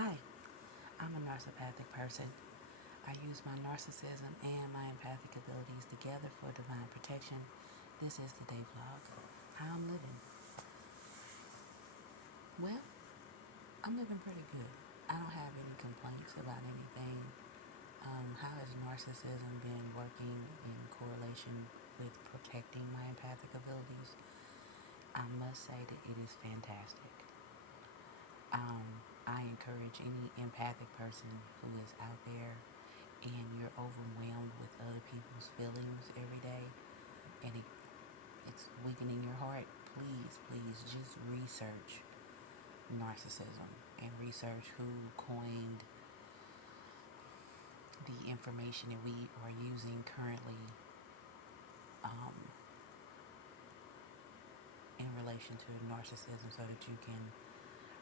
Hi, I'm a narcissistic person. I use my narcissism and my empathic abilities together for divine protection. This is the day vlog. How I'm living. Well, I'm living pretty good. I don't have any complaints about anything. How has narcissism been working in correlation with protecting my empathic abilities? I must say that it is fantastic. I encourage any empathic person who is out there and you're overwhelmed with other people's feelings every day and it's weakening your heart, please just research narcissism and research who coined the information that we are using currently um, in relation to narcissism so that you can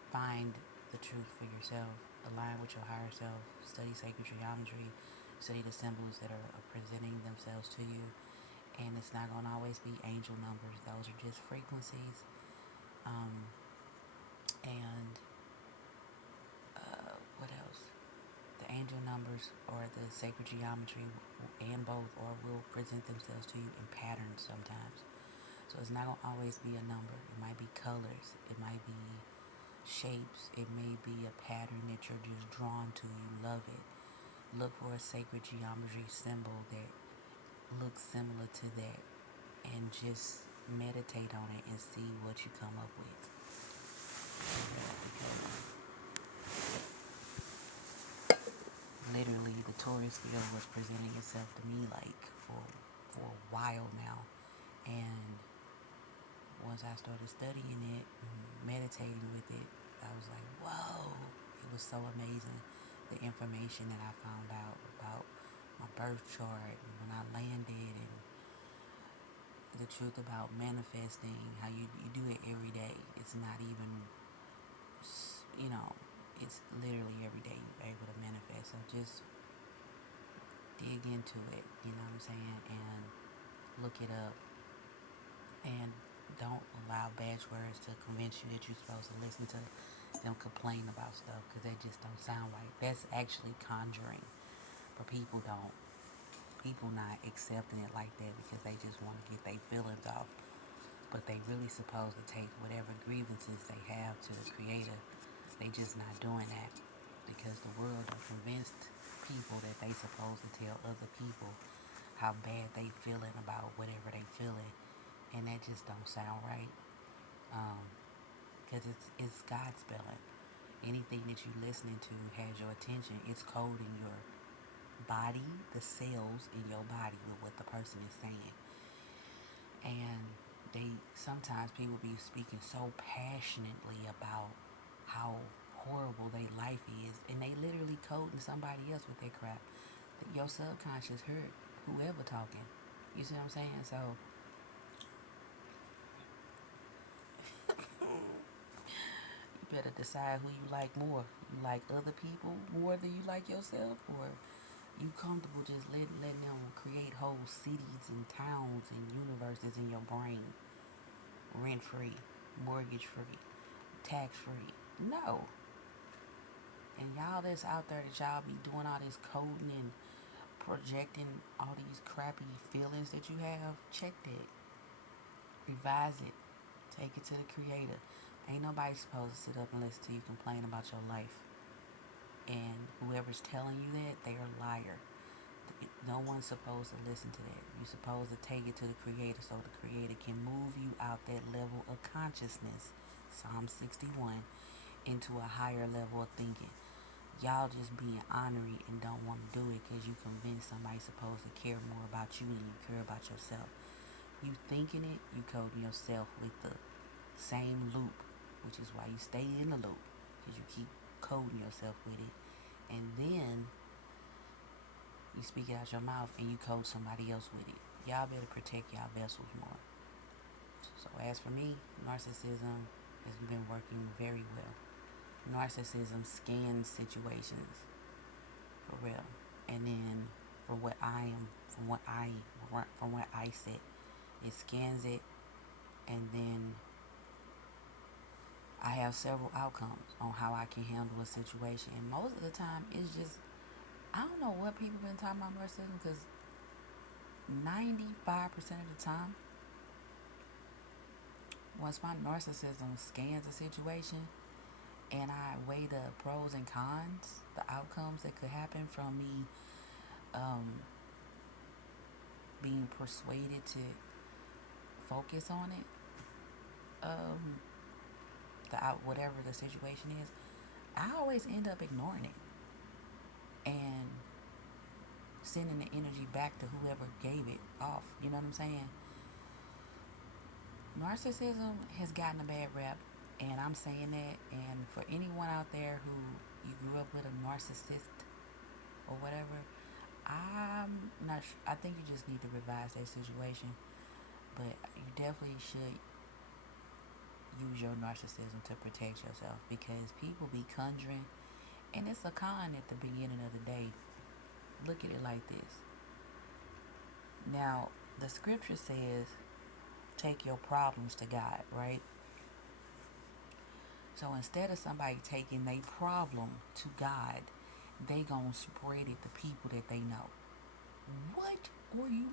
find the truth for yourself, align with your higher self, study sacred geometry, study the symbols that are presenting themselves to you. And it's not going to always be angel numbers. Those are just frequencies. And what else? The angel numbers or the sacred geometry and both or will present themselves to you in patterns sometimes. So it's not going to always be a number. It might be colors. It might be shapes. It may be a pattern that you're just drawn to. You love it. Look for a sacred geometry symbol that looks similar to that and just meditate on it and see what you come up with. Literally, the Taurus field was presenting itself to me like for a while now, and once I started studying it, and meditating with it, I was like, whoa! It was so amazing. The information that I found out about my birth chart and when I landed, and the truth about manifesting, how you do it every day. It's not even, you know, it's literally every day you're able to manifest. So just dig into it, you know what I'm saying, and look it up. And don't allow bad words to convince you that you're supposed to listen to them complain about stuff because they just don't sound right. That's actually conjuring, but people not accepting it like that because they just want to get their feelings off. But they really supposed to take whatever grievances they have to the creator. They just not doing that because the world are convinced people that they supposed to tell other people how bad they feeling about whatever they feeling, and that just don't sound right. Because it's God spelling. Anything that you're listening to has your attention. It's coding your body, the cells in your body with what the person is saying. And they sometimes people be speaking so passionately about how horrible their life is, and they literally coding somebody else with their crap. Your subconscious heard whoever talking. You see what I'm saying? So you better decide who you like more. You like other people more than you like yourself, or you comfortable just letting them create whole cities and towns and universes in your brain, rent free, mortgage free, tax free. No. And y'all that's out there that y'all be doing all this coding and projecting all these crappy feelings that you have, check that. Revise it. Take it to the creator. Ain't nobody supposed to sit up and listen to you complain about your life. And whoever's telling you that, they're a liar. No one's supposed to listen to that. You're supposed to take it to the creator so the creator can move you out that level of consciousness, Psalm 61, into a higher level of thinking. Y'all just being ornery and don't want to do it because you convinced somebody's supposed to care more about you than you care about yourself. You thinking it, you coding yourself with the same loop, which is why you stay in the loop, because you keep coding yourself with it. And then you speak it out your mouth and you code somebody else with it. Y'all better protect y'all vessels more. So as for me, narcissism has been working very well. Narcissism scans situations for real, and then for what I am, from what I said, it scans it, and then I have several outcomes on how I can handle a situation, and most of the time it's just I don't know what people been talking about narcissism because 95% of the time, once my narcissism scans a situation and I weigh the pros and cons, the outcomes that could happen from me um, being persuaded to focus on it, um, whatever the situation is, I always end up ignoring it and sending the energy back to whoever gave it off. You know what I'm saying? Narcissism has gotten a bad rap, and I'm saying that. And for anyone out there who you grew up with a narcissist or whatever, I'm not. I think you just need to revise that situation. But you definitely should use your narcissism to protect yourself because people be conjuring, and it's a con at the beginning of the day. Look at it like this. Now, the scripture says, take your problems to God, right? So instead of somebody taking their problem to God, they gonna spread it to people that they know. What? Or you?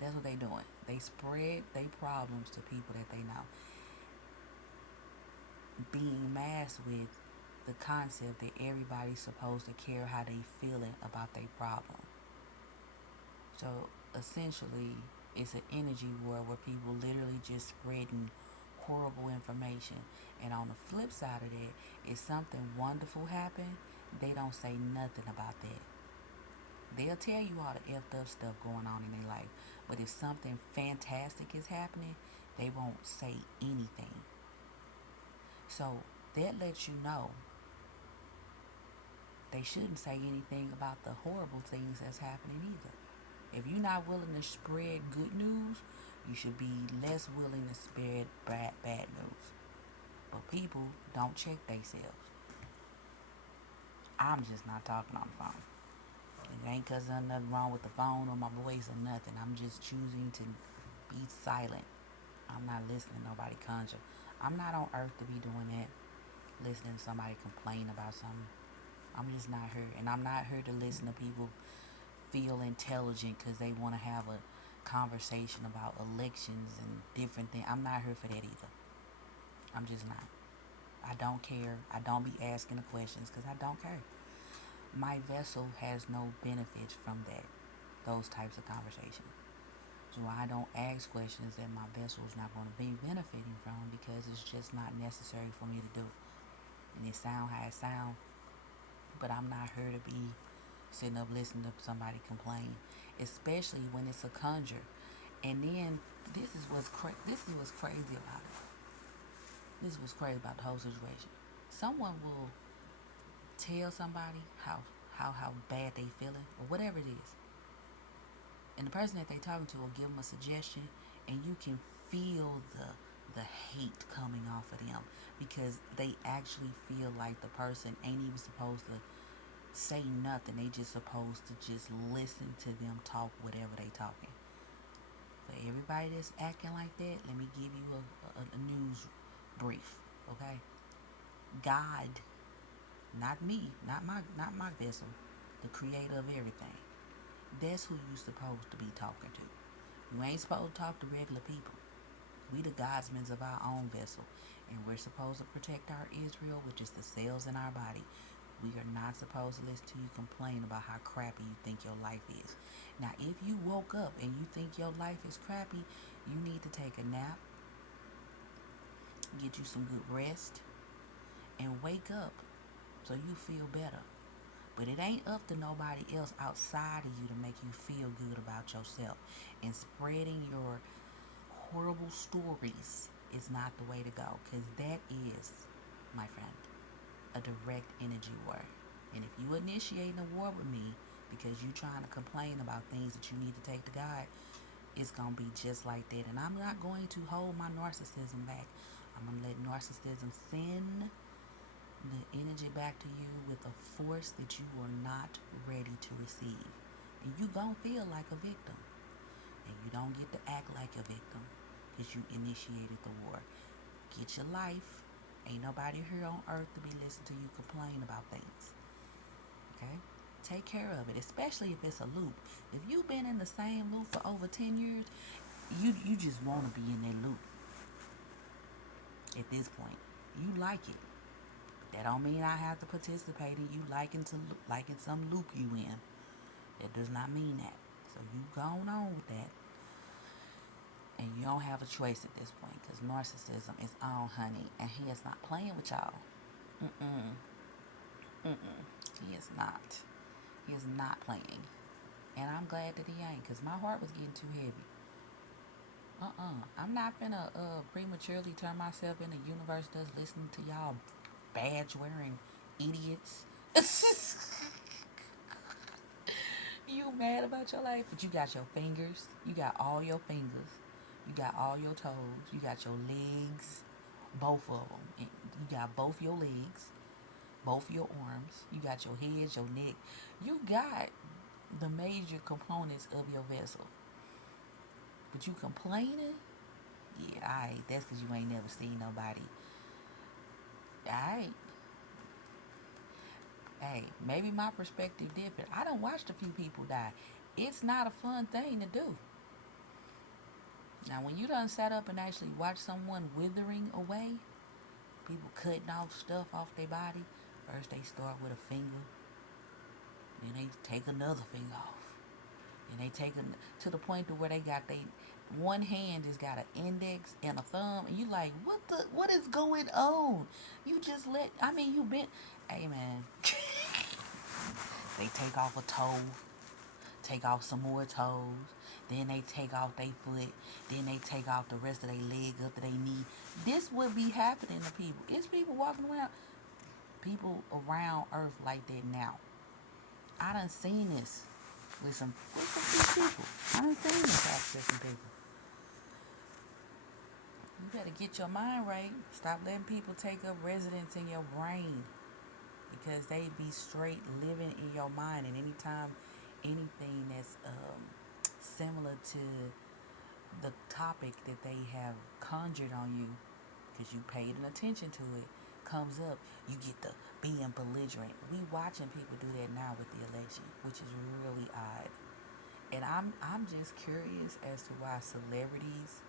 That's what they doing. They spread their problems to people that they know. Being masked with the concept that everybody's supposed to care how they feeling about their problem. So essentially, it's an energy war where people literally just spreading horrible information. And on the flip side of that, if something wonderful happened, they don't say nothing about that. They'll tell you all the effed up stuff going on in their life. But if something fantastic is happening, they won't say anything. So that lets you know they shouldn't say anything about the horrible things that's happening either. If you're not willing to spread good news, you should be less willing to spread bad news. But people don't check themselves. I'm just not talking on the phone. It ain't because there's nothing wrong with the phone or my voice or nothing. I'm just choosing to be silent. I'm not listening to nobody conjure. I'm not on earth to be doing that. Listening to somebody complain about something. I'm just not here. And I'm not here to listen to people feel intelligent because they want to have a conversation about elections and different things. I'm not here for that either. I'm just not. I don't care. I don't be asking the questions because I don't care. My vessel has no benefits from those types of conversations. So I don't ask questions that my vessel is not going to be benefiting from because it's just not necessary for me to do. And it sound how it sound, but I'm not here to be sitting up listening to somebody complain, especially when it's a conjure. And then this is what's crazy about it. This is what's crazy about the whole situation. Someone will tell somebody how bad they feeling or whatever it is, and the person that they talking to will give them a suggestion, and you can feel the hate coming off of them because they actually feel like the person ain't even supposed to say nothing. They just supposed to just listen to them talk whatever they talking. For everybody that's acting like that, let me give you a news brief, okay? God, not me, not my vessel, the creator of everything. That's who you supposed to be talking to. You ain't supposed to talk to regular people. We the godsmen of our own vessel, and we're supposed to protect our Israel, which is the cells in our body. We are not supposed to listen to you complain about how crappy you think your life is. Now, if you woke up and you think your life is crappy, you need to take a nap, get you some good rest, and wake up so you feel better. But it ain't up to nobody else outside of you to make you feel good about yourself. And spreading your horrible stories is not the way to go, because that is, my friend, a direct energy war. And if you initiating a war with me because you trying to complain about things that you need to take to God, it's going to be just like that. And I'm not going to hold my narcissism back. I'm going to let narcissism send the energy back to you with a force that you are not ready to receive. And you going to feel like a victim. And you don't get to act like a victim because you initiated the war. Get your life Ain't nobody here on earth to be listening to you complain about things. Okay? Take care of it, especially if it's a loop. If you've been in the same loop for over 10 years, you just want to be in that loop at this point. You like it. That don't mean I have to participate in you liking some loop you in. It does not mean that. So you go on with that. And you don't have a choice at this point because narcissism is on, honey. And he is not playing with y'all. Mm-mm. Mm-mm. He is not. He is not playing. And I'm glad that he ain't because my heart was getting too heavy. I'm not gonna prematurely turn myself in the universe just listening to y'all badge wearing idiots. You mad about your life, but you got your fingers. You got all your fingers. You got all your toes. You got your legs, both of them. You got both your legs, both your arms. You got your head, your neck. You got the major components of your vessel. But you complaining? Yeah, alright. That's because you ain't never seen nobody. Alright. Hey, maybe my perspective different. I done watched a few people die. It's not a fun thing to do. Now, when you done sat up and actually watch someone withering away, people cutting off stuff off their body, first they start with a finger, then they take another finger off, and they take to the point to where they got one hand has got an index and a thumb, and you like, what is going on? You just you been, hey man, they take off a toe, take off some more toes, then they take off their foot, then they take off the rest of their leg up to their knee. This would be happening to people. It's people walking around, people around Earth like that now. I done seen this with some few people. I done seen this actually with some people. You better get your mind right. Stop letting people take up residence in your brain, because they be straight living in your mind, and anytime anything that's similar to the topic that they have conjured on you, because you paid an attention to it, comes up, you get the being belligerent. We watching people do that now with the election, which is really odd. And I'm just curious as to why celebrities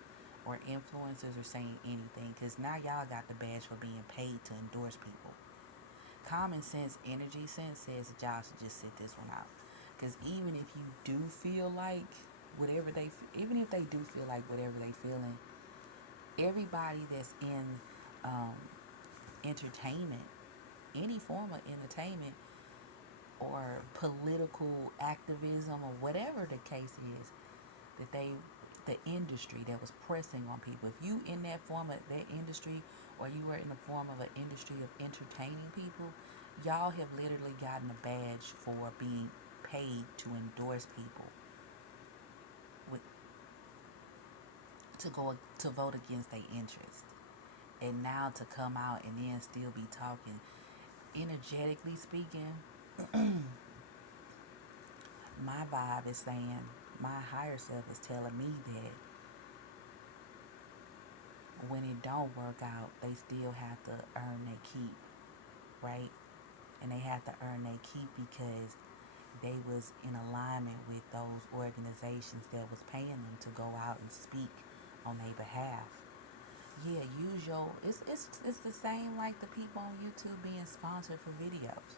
or influencers are saying anything, because now y'all got the badge for being paid to endorse people. Common sense, energy sense says that y'all should just sit this one out. Because even if you do feel like even if they do feel like whatever they feeling, everybody that's in entertainment, any form of entertainment or political activism or whatever the case is, the industry that was pressing on people. If you in that form of that industry, or you were in the form of an industry of entertaining people, y'all have literally gotten a badge for being paid to endorse people to vote against their interest. And now to come out and then still be talking, energetically speaking, my vibe is saying, my higher self is telling me that when it don't work out, they still have to earn their keep, right? And they have to earn their keep because they was in alignment with those organizations that was paying them to go out and speak on their behalf. Yeah, it's the same like the people on YouTube being sponsored for videos.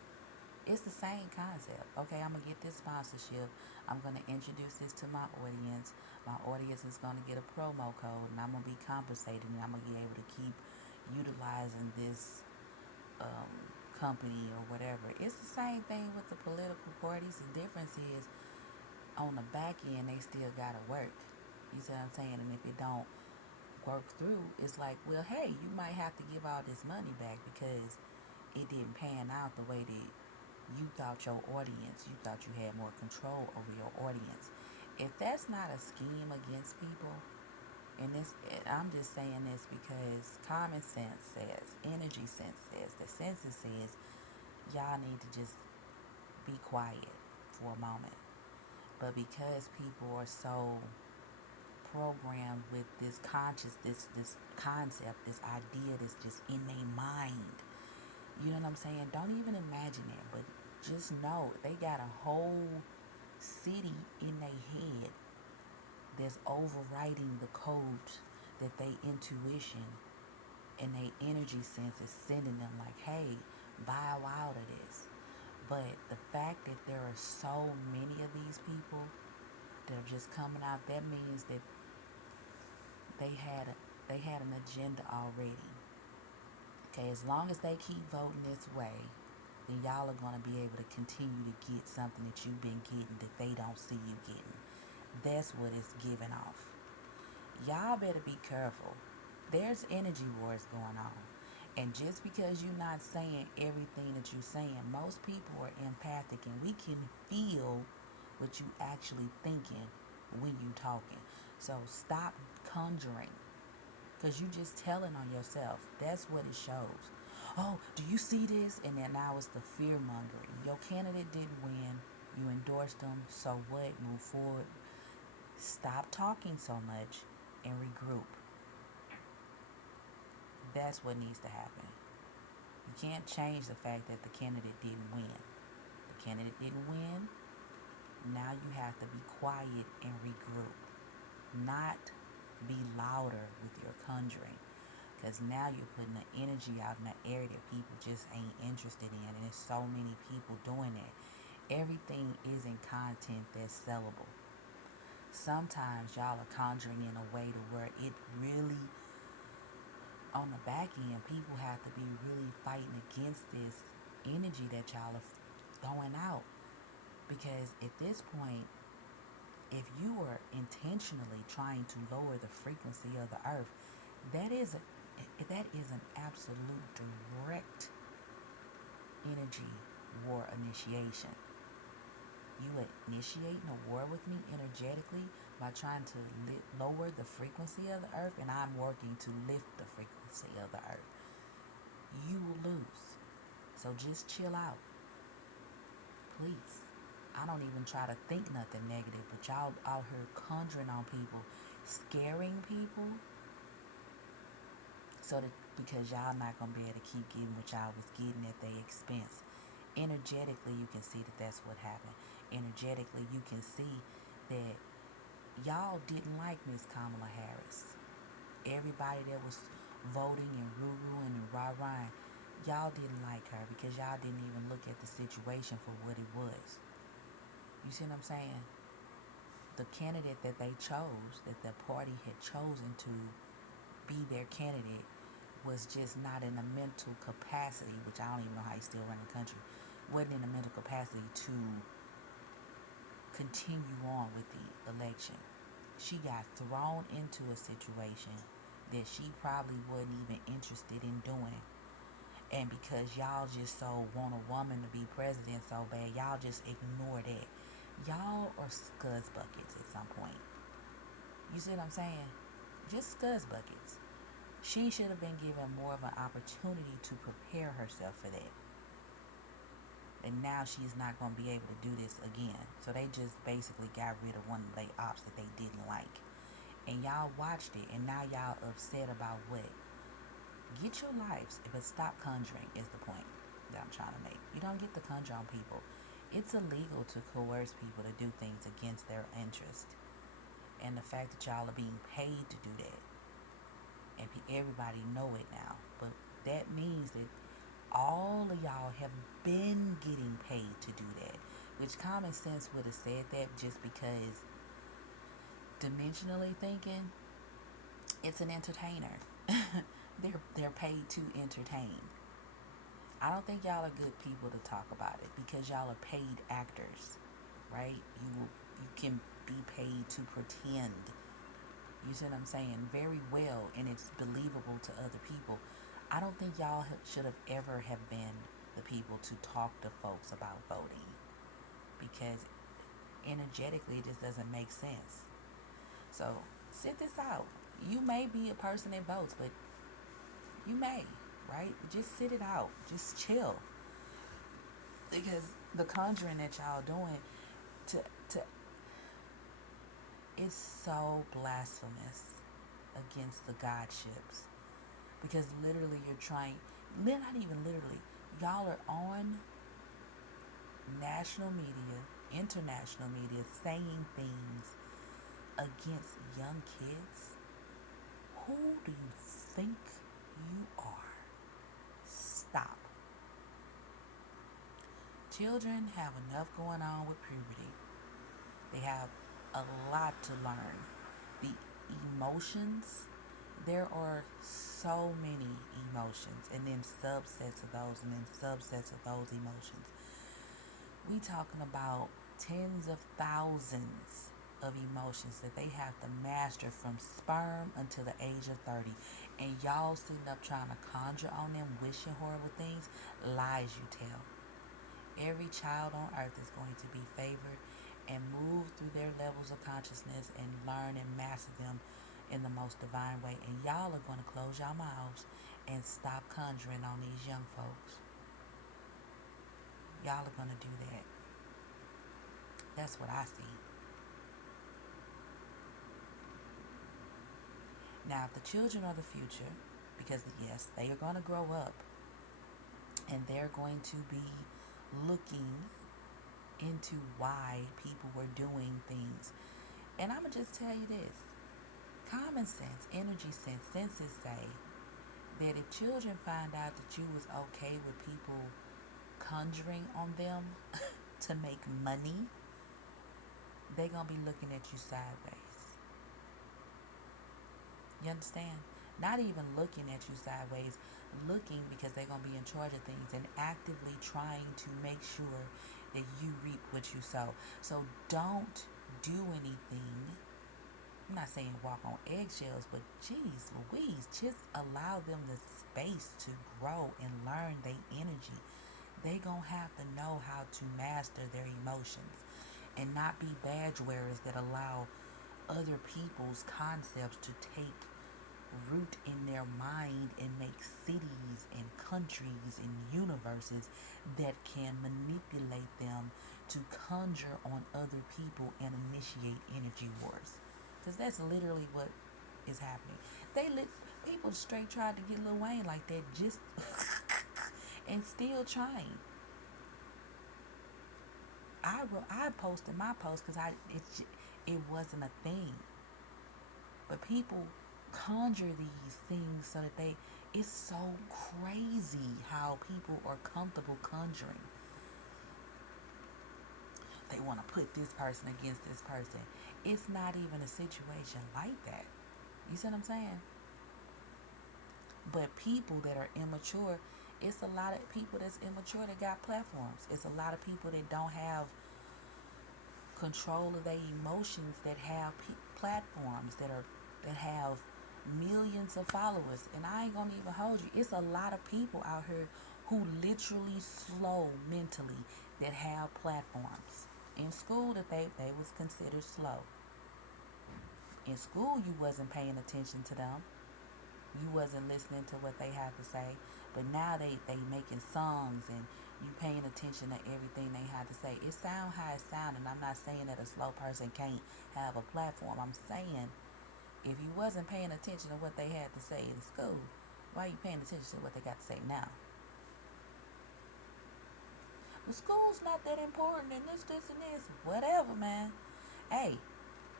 It's the same concept. Okay, I'm going to get this sponsorship. I'm going to introduce this to my audience. My audience is going to get a promo code, and I'm going to be compensated, and I'm going to be able to keep utilizing this company or whatever. It's the same thing with the political parties. The difference is on the back end, they still got to work. You see what I'm saying? And if it don't work through, it's like, well, hey, you might have to give all this money back because it didn't pan out the way that you thought you thought you had more control over your audience. If that's not a scheme against people, I'm just saying this because common sense says, energy sense says, the senses says, y'all need to just be quiet for a moment. But because people are so programmed with this this concept, this idea that's just in their mind. You know what I'm saying? Don't even imagine it, but just know they got a whole city in their head that's overriding the codes that they intuition and they energy sense is sending them like, hey, bow out of this. But the fact that there are so many of these people that are just coming out, that means that they had an agenda already. Okay, as long as they keep voting this way, then y'all are going to be able to continue to get something that you've been getting that they don't see you getting. That's what it's giving off. Y'all better be careful. There's energy wars going on. And just because you're not saying everything that you're saying, most people are empathic and we can feel what you actually thinking when you talking. So stop conjuring, because you just telling on yourself. That's what it shows. Oh, do you see this? And then now it's the fear mongering. Your candidate didn't win. You endorsed them. So what? Move forward. Stop talking so much and regroup. That's what needs to happen. You can't change the fact that the candidate didn't win. The candidate didn't win. Now you have to be quiet and regroup. Not be louder with your conjuring. Because now you're putting the energy out in the area that people just ain't interested in. And there's so many people doing that. Everything isn't content that's sellable. Sometimes y'all are conjuring in a way to where it really, on the back end, people have to be really fighting against this energy that y'all are throwing out. Because at this point, if you are intentionally trying to lower the frequency of the earth, that is an absolute direct energy war initiation. You are initiating a war with me energetically by trying to lower the frequency of the earth, and I'm working to lift the frequency of the earth. You will lose. So just chill out. Please. I don't even try to think nothing negative, but y'all out here conjuring on people, scaring people, so that because y'all not gonna be able to keep getting what y'all was getting at their expense. Energetically, you can see that that's what happened. Energetically, you can see that y'all didn't like Miss Kamala Harris. Everybody that was voting and roo-rooing and rah-rahing, y'all didn't like her because y'all didn't even look at the situation for what it was. You see what I'm saying? The candidate that they chose, that the party had chosen to be their candidate, was just not in a mental capacity, which I don't even know how you still run the country, wasn't in a mental capacity to continue on with the election. She got thrown into a situation that she probably wasn't even interested in doing. And because y'all just so want a woman to be president so bad, y'all just ignore that. Y'all are scuzz buckets at some point. You see what I'm saying? Just scuzz buckets. She should have been given more of an opportunity to prepare herself for that. And now she's not going to be able to do this again. So they just basically got rid of one of their ops that they didn't like. And y'all watched it, and now y'all upset about what? Get your lives, but stop conjuring is the point that I'm trying to make. You don't get to conjure on people. It's illegal to coerce people to do things against their interest. And the fact that y'all are being paid to do that, and everybody know it now, but that means that all of y'all have been getting paid to do that, which common sense would have said that, just because dimensionally thinking, it's an entertainer. They're paid to entertain. I don't think y'all are good people to talk about it, because y'all are paid actors, right? You can be paid to pretend. You see what I'm saying? Very well, and it's believable to other people. I don't think y'all should have ever have been the people to talk to folks about voting, because energetically it just doesn't make sense. So sit this out. You may be a person that votes, but you may, right? Just sit it out. Just chill. Because the conjuring that y'all doing to It's so blasphemous against the godships because literally you're trying, not even literally, y'all are on national media, international media, saying things against young kids. Who do you think you are? Stop. Children have enough going on with puberty. They have a lot to learn. The emotions, there are so many emotions, and then subsets of those, and then subsets of those emotions. We talking about tens of thousands of emotions that they have to master from sperm until the age of 30. And y'all sitting up trying to conjure on them, wishing horrible things, lies you tell. Every child on earth is going to be favored and move through their levels of consciousness and learn and master them in the most divine way. And y'all are going to close your mouths and stop conjuring on these young folks. Y'all are going to do that. That's what I see. Now, if the children are the future, because yes, they are going to grow up and they're going to be looking into why people were doing things. And I'm going to just tell you this. Common sense, energy sense, senses say that if children find out that you was okay with people conjuring on them to make money, they're going to be looking at you sideways. You understand? Not even looking at you sideways, looking because they're going to be in charge of things and actively trying to make sure that you reap what you sow. So don't do anything. I'm not saying walk on eggshells, but geez Louise, just allow them the space to grow and learn their energy. They gonna have to know how to master their emotions and not be badge wearers that allow other people's concepts to take root in their mind and make cities and countries and universes that can manipulate them to conjure on other people and initiate energy wars. Because that's literally what is happening. People straight tried to get Lil Wayne like that, just and still trying. I posted my post because it wasn't a thing, but people conjure these things so that it's so crazy how people are comfortable conjuring. They want to put this person against this person. It's not even a situation like that. You see what I'm saying? But people that are immature, it's a lot of people that's immature that got platforms. It's a lot of people that don't have control of their emotions that have platforms that have millions of followers. And I ain't gonna even hold you. It's a lot of people out here who literally slow mentally that have platforms. In school that they was considered slow. In school you wasn't paying attention to them. You wasn't listening to what they had to say. But now they making songs and you paying attention to everything they had to say. It sound how it sound, and I'm not saying that a slow person can't have a platform. I'm saying if you wasn't paying attention to what they had to say in school, why are you paying attention to what they got to say now? The school's not that important and this and this. Whatever, man. Hey,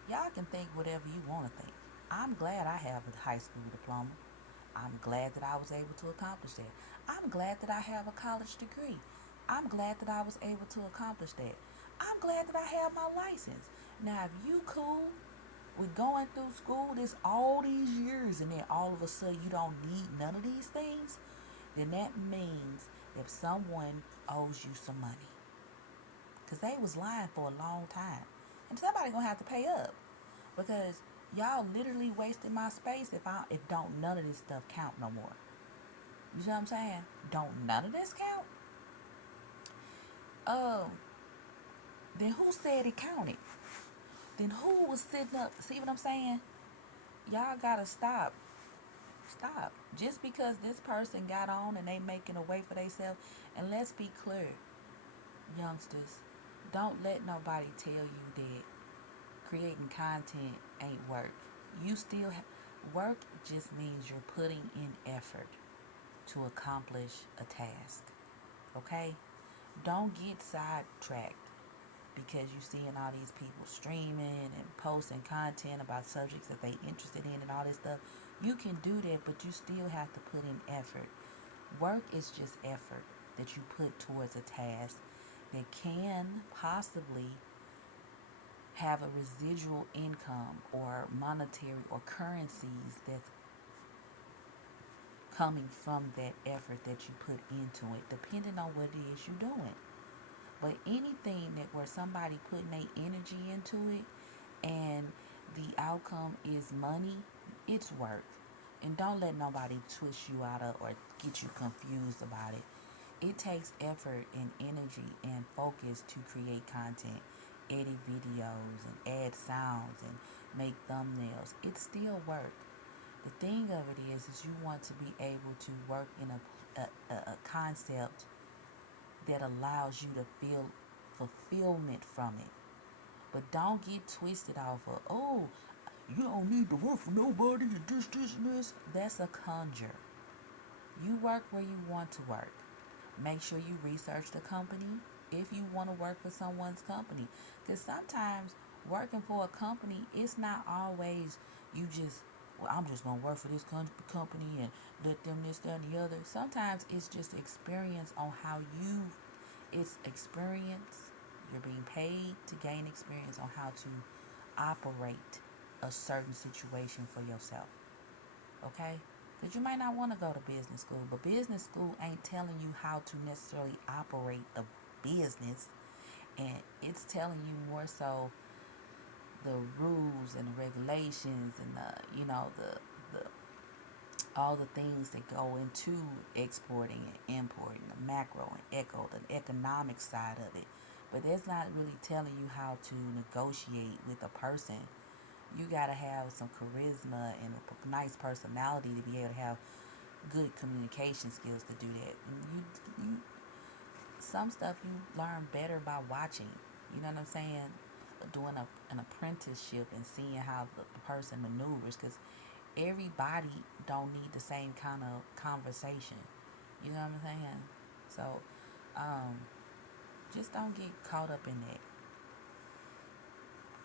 y'all can think whatever you want to think. I'm glad I have a high school diploma. I'm glad that I was able to accomplish that. I'm glad that I have a college degree. I'm glad that I was able to accomplish that. I'm glad that I have my license. Now, if you cool with going through school this all these years and then all of a sudden you don't need none of these things, then that means that someone owes you some money. Because they was lying for a long time. And somebody gonna have to pay up. Because y'all literally wasted my space if don't none of this stuff count no more. You see what I'm saying? Don't none of this count? Then who said it counted? Then who was sitting up? See what I'm saying? Y'all gotta stop. Stop. Just because this person got on and they making a way for themselves, and let's be clear, youngsters, don't let nobody tell you that creating content ain't work. You still work just means you're putting in effort to accomplish a task. Okay? Don't get sidetracked because you're seeing all these people streaming and posting content about subjects that they interested in and all this stuff. You can do that, but you still have to put in effort. Work is just effort that you put towards a task that can possibly have a residual income or monetary or currencies that's coming from that effort that you put into it, depending on what it is you're doing. But anything that where somebody putting their energy into it and the outcome is money, it's work. And don't let nobody twist you out of or get you confused about it. It takes effort and energy and focus to create content, edit videos and add sounds and make thumbnails. It's still work. The thing of it is you want to be able to work in a concept that allows you to feel fulfillment from it. But don't get twisted off of, oh, you don't need to work for nobody and this, and this. That's a conjure. You work where you want to work. Make sure you research the company if you want to work for someone's company. Because sometimes working for a company, it's not always you just, well, I'm just going to work for this company and let them this, that, and the other. Sometimes it's just experience on how it's experience. You're being paid to gain experience on how to operate a certain situation for yourself. Okay? Because you might not want to go to business school, but business school ain't telling you how to necessarily operate the business, and it's telling you more so the rules and the regulations and the all the things that go into exporting and importing, the macro and echo, the economic side of it. But that's not really telling you how to negotiate with a person. You got to have some charisma and a nice personality to be able to have good communication skills to do that. And you some stuff you learn better by watching. You know what I'm saying? Doing an apprenticeship and seeing how the person maneuvers, because everybody don't need the same kind of conversation. You know what I'm saying? So, just don't get caught up in that.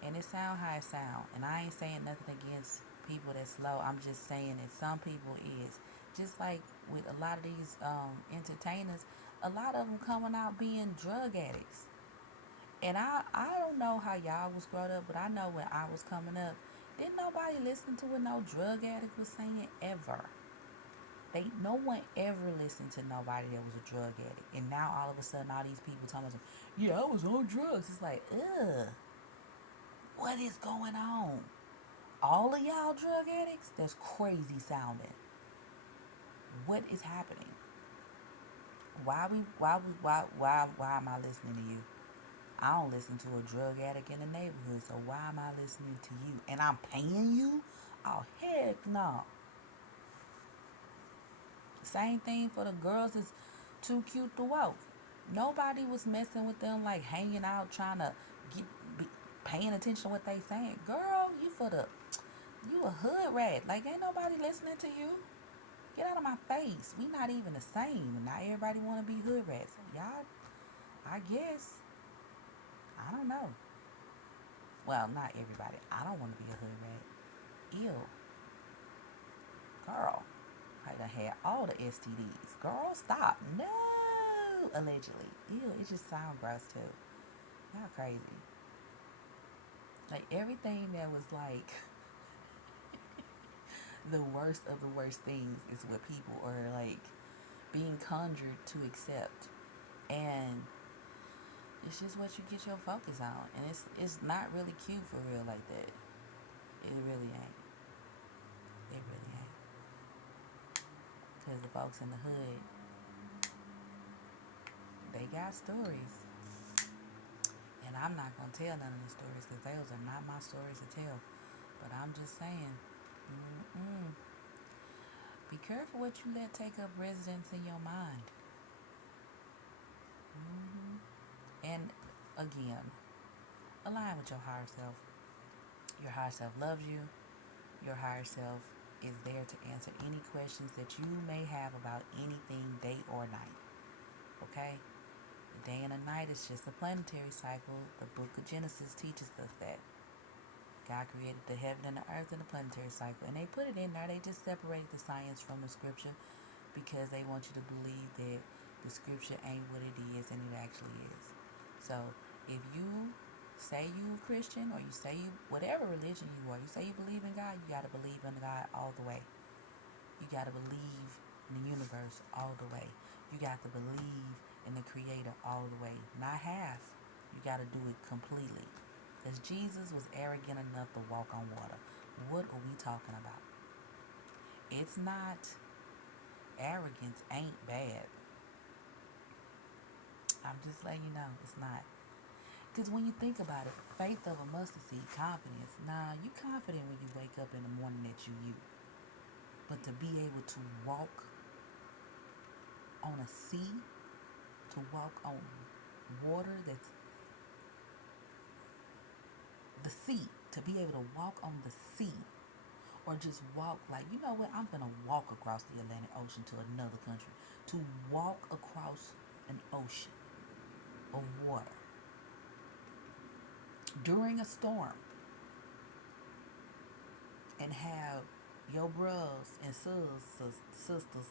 And it sound how it sound. And I ain't saying nothing against people that's slow. I'm just saying that some people is. Just like with a lot of these entertainers, a lot of them coming out being drug addicts. And I don't know how y'all was brought up, but I know when I was coming up, didn't nobody listen to what no drug addict was saying ever. No one ever listened to nobody that was a drug addict. And now all of a sudden all these people talking about, yeah, I was on drugs. It's like, ugh. What is going on? All of y'all drug addicts? That's crazy sounding. What is happening? Why am I listening to you? I don't listen to a drug addict in the neighborhood, so why am I listening to you? And I'm paying you? Oh, heck no. Same thing for the girls that's too cute to walk. Nobody was messing with them, like hanging out, trying to paying attention to what they saying. Girl, you a hood rat. Like, ain't nobody listening to you. Get out of my face. We not even the same. Not everybody want to be hood rats. Y'all, I guess. I don't know. Well, not everybody. I don't want to be a hood rat. Ew. Girl, I done had all the STDs. Girl, stop. No. Allegedly. Ew, it just sounds gross too. Y'all crazy. Like, everything that was like the worst of the worst things is what people are like being conjured to accept. And it's just what you get your focus on. And it's not really cute for real like that. It really ain't. It really ain't. Because the folks in the hood, they got stories. And I'm not going to tell none of the stories because those are not my stories to tell. But I'm just saying, be careful what you let take up residence in your mind. And again, align with your higher self. Your higher self loves you. Your higher self is there to answer any questions that you may have about anything, day or night. Okay? The day and the night is just a planetary cycle. The book of Genesis teaches us that. God created the heaven and the earth in a planetary cycle. And they put it in there. They just separated the science from the scripture because they want you to believe that the scripture ain't what it is and it actually is. So if you say you a Christian, or you say you, whatever religion you are, you say you believe in God, you got to believe in God all the way. You got to believe in the universe all the way. You got to believe in the creator all the way. Not half. You got to do it completely. Because Jesus was arrogant enough to walk on water. What are we talking about? It's not, arrogance ain't bad. I'm just letting you know, it's not. Because when you think about it, faith of a mustard seed, confidence. Nah, you confident when you wake up in the morning that you. But to be able to walk on a sea, to walk on water that's the sea, to be able to walk on the sea, or just walk like, you know what, I'm going to walk across the Atlantic Ocean to another country. To walk across an ocean of water during a storm and have your bros and sisters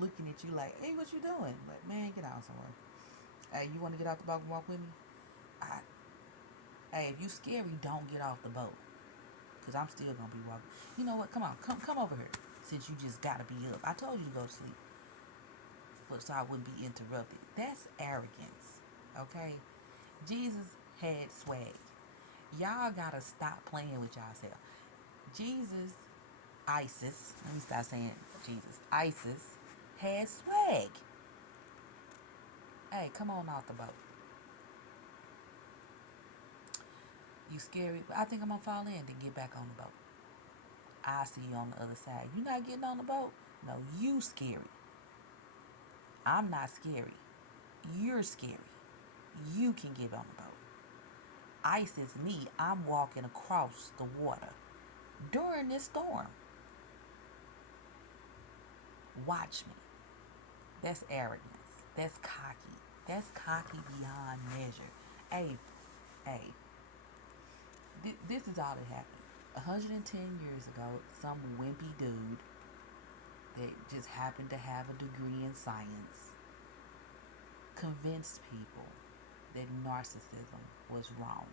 looking at you like, hey, what you doing? Like, man, get out somewhere. Hey, you want to get off the boat and walk with me? Hey, if you scary, don't get off the boat. Because I'm still going to be walking. You know what? Come on. Come over here. Since you just got to be up. I told you to go to sleep. So I wouldn't be interrupted. That's arrogance. Okay? Jesus had swag. Y'all got to stop playing with yourself. Jesus, ISIS, let me stop saying Jesus. ISIS had swag. Hey, come on off the boat. You scary? I think I'm going to fall in and get back on the boat. I'll see you on the other side. You not getting on the boat? No, you scary. I'm not scary. You're scary. You can get on the boat. Ice is me. I'm walking across the water during this storm. Watch me. That's arrogance. That's cocky. That's cocky beyond measure. Hey. This is all that happened. 110 years ago, some wimpy dude that just happened to have a degree in science convinced people that narcissism was wrong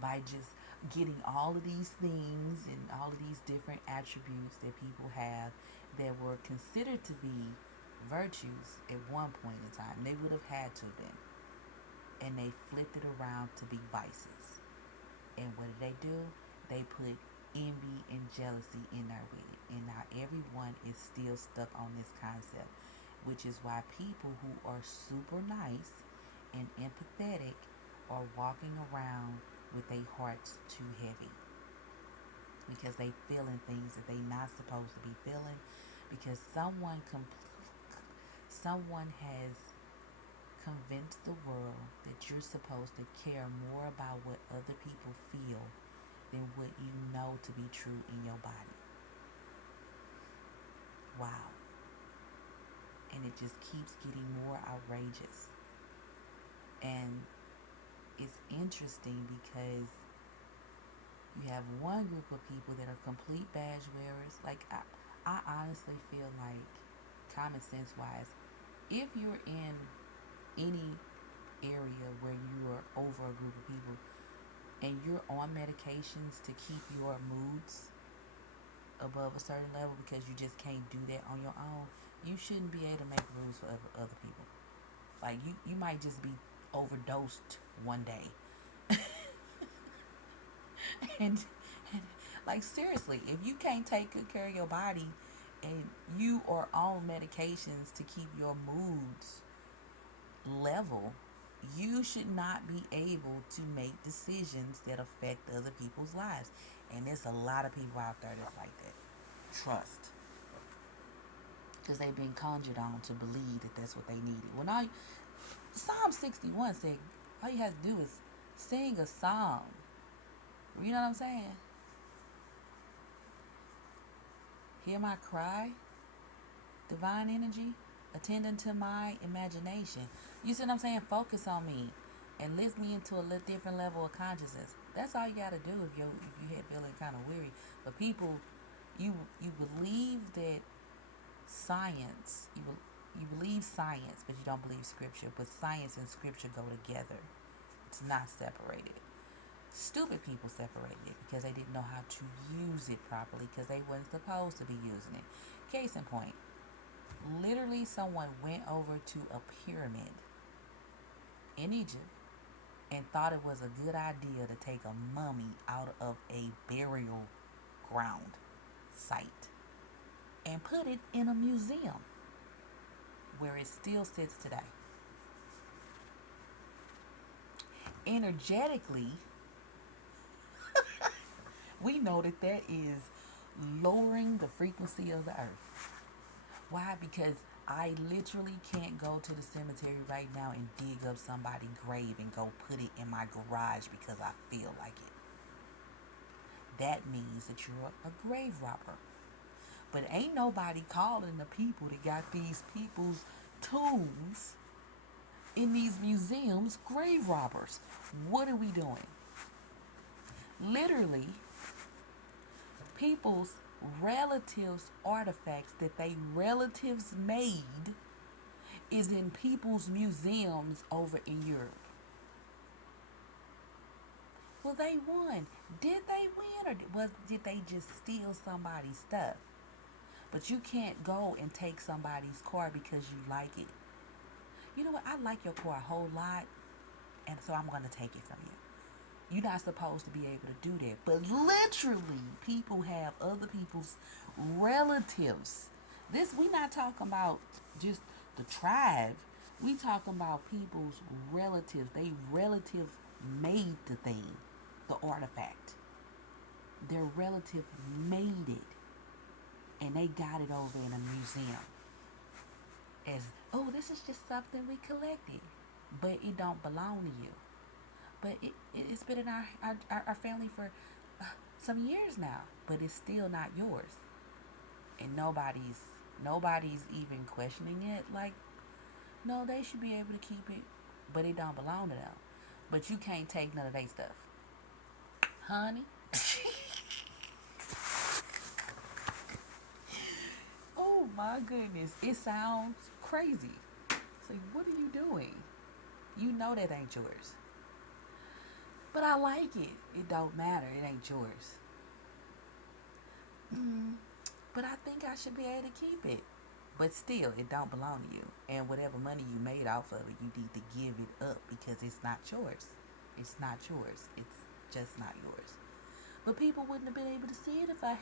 by just getting all of these things and all of these different attributes that people have that were considered to be virtues at one point in time. They would have had to have been. And they flipped it around to be vices. And what did they do? They put envy and jealousy in there with it. And now everyone is still stuck on this concept, which is why people who are super nice and empathetic are walking around with their hearts too heavy, because they feeling things that they not supposed to be feeling, because someone has convinced the world that you're supposed to care more about what other people feel than what you know to be true in your body. Wow. And it just keeps getting more outrageous. And it's interesting because you have one group of people that are complete badge wearers. Like, I honestly feel like, common sense wise, if you're in any area where you are over a group of people and you're on medications to keep your moods above a certain level because you just can't do that on your own, you shouldn't be able to make rules for other people. Like, you might just be overdosed one day. and like, seriously, if you can't take good care of your body and you are on medications to keep your moods level, you should not be able to make decisions that affect other people's lives. And there's a lot of people out there that's like that. Trust. Because they've been conjured on to believe that that's what they needed. When Psalm 61 said all you have to do is sing a song You know what I'm saying? Hear my cry, divine energy, attending to my imagination. You see what I'm saying? Focus on me and lift me into a different level of consciousness. That's all you gotta do if you had feeling kind of weary. But people, you believe that science, you believe science, but you don't believe scripture. But science and scripture go together. It's not separated. Stupid people separated it because they didn't know how to use it properly because they weren't supposed to be using it. Case in point, literally someone went over to a pyramid in Egypt and thought it was a good idea to take a mummy out of a burial ground site and put it in a museum where it still sits today. Energetically, we know that that is lowering the frequency of the earth. Why? Because I literally can't go to the cemetery right now and dig up somebody's grave and go put it in my garage because I feel like it. That means that you're a grave robber. But ain't nobody calling the people that got these people's tombs in these museums grave robbers. What are we doing? Literally, people's relatives' artifacts that they relatives made is in people's museums over in Europe. Well, they won. Did they win, or did they just steal somebody's stuff? But you can't go and take somebody's car because you like it. You know what? I like your car a whole lot, and so I'm going to take it from you. You're not supposed to be able to do that. But literally, people have other people's relatives. We not talking about just the tribe. We talking about people's relatives. They relative made the thing, the artifact. Their relative made it. And they got it over in a museum. As, oh, this is just something we collected. But it don't belong to you. But it's been in our family for some years now. But it's still not yours. And nobody's even questioning it. Like, no, they should be able to keep it. But it don't belong to them. But you can't take none of their stuff. Honey. Oh my goodness. It sounds crazy. It's like, what are you doing? You know that ain't yours. But I like it. It don't matter. It ain't yours. But I think I should be able to keep it. But still, it don't belong to you. And whatever money you made off of it, you need to give it up because it's not yours. It's not yours. It's just not yours. But people wouldn't have been able to see it if I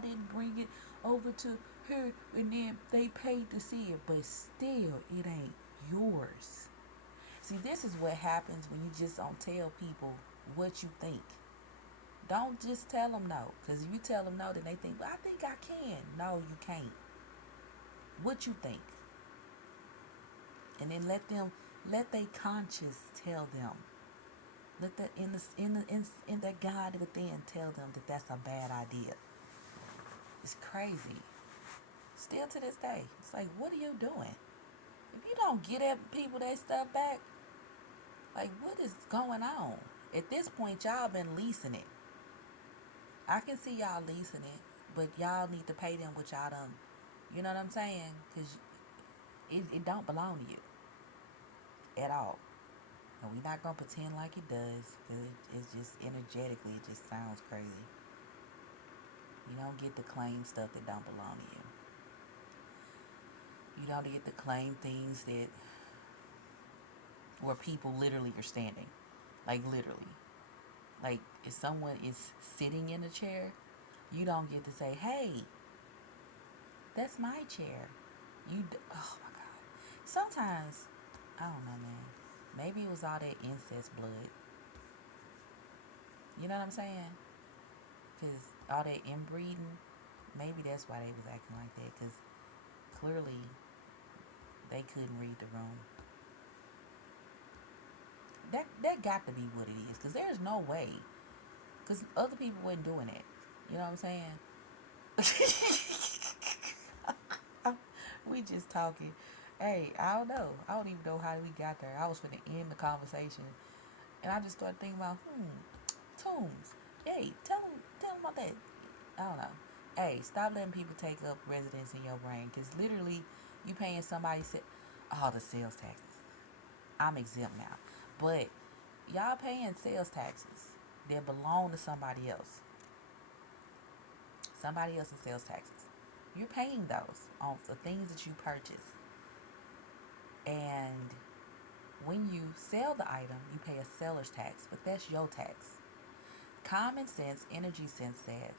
didn't bring it over to her and then they paid to see it. But still, it ain't yours. See, this is what happens when you just don't tell people what you think. Don't just tell them no. Because if you tell them no, then they think, well, I think I can. No, you can't. What you think. And then let their conscience tell them. Let the in their God within tell them that that's a bad idea. It's crazy. Still to this day, it's like, what are you doing? If you don't get at people their stuff back, like, what is going on? At this point, y'all been leasing it. I can see y'all leasing it, but y'all need to pay them what y'all done. You know what I'm saying? Because it don't belong to you at all. And we're not going to pretend like it does, because it's just energetically, it just sounds crazy. You don't get to claim stuff that don't belong to you. You don't get to claim things that where people literally are standing. Like, literally. Like, if someone is sitting in a chair, you don't get to say, hey, that's my chair. Oh my God. Sometimes, I don't know, man. Maybe it was all that incest blood. You know what I'm saying? Because all that inbreeding, maybe that's why they was acting like that. Because clearly, they couldn't read the room. That got to be what it is. Because there's no way Because other people weren't doing it. You know what I'm saying? We just talking. Hey, I don't know. I don't even know how we got there. I was finna end the conversation, and I just started thinking about, Tooms. Hey, tell them about that. I don't know. Hey, stop letting people take up residence in your brain, because literally, you paying somebody all the sales taxes. I'm exempt now, but y'all paying sales taxes that belong to somebody else. Somebody else's sales taxes. You're paying those on the things that you purchase. And when you sell the item, you pay a seller's tax, but that's your tax. Common sense, energy sense says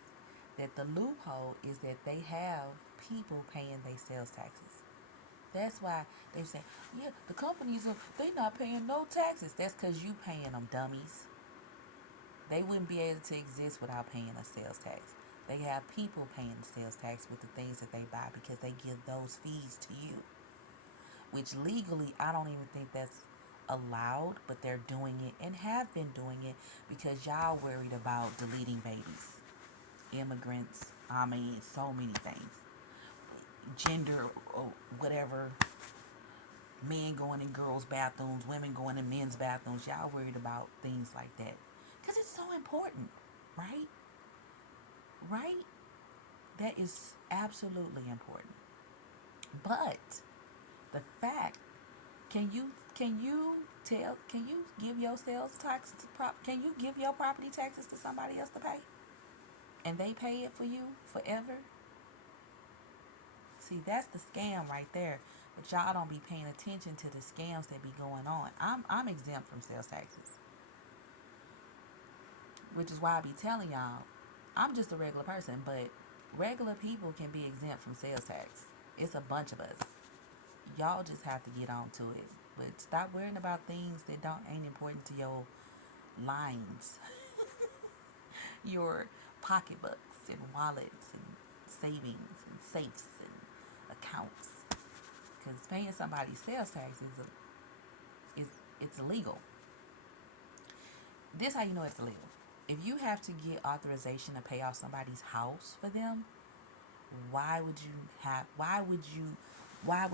that the loophole is that they have people paying their sales taxes. That's why they say, yeah, the companies they not paying no taxes. That's because you paying them, dummies. They wouldn't be able to exist without paying a sales tax. They have people paying the sales tax with the things that they buy because they give those fees to you. Which legally, I don't even think that's allowed, but they're doing it and have been doing it because y'all worried about deleting babies, immigrants, I mean, so many things. Gender or whatever, men going in girls' bathrooms, women going in men's bathrooms. Y'all worried about things like that because it's so important, right? Right? That is absolutely important. But the fact, can you give your sales tax to can you give your property taxes to somebody else to pay, and they pay it for you forever? See, that's the scam right there. But y'all don't be paying attention to the scams that be going on. I'm exempt from sales taxes, which is why I be telling y'all, I'm just a regular person, but regular people can be exempt from sales tax. It's a bunch of us. Y'all just have to get on to it. But stop worrying about things that don't ain't important to your lines, your pocketbooks and wallets and savings and safes and accounts. Because paying somebody's sales tax is it's illegal. This how you know it's illegal. If you have to get authorization to pay off somebody's house for them, why would you have? Why would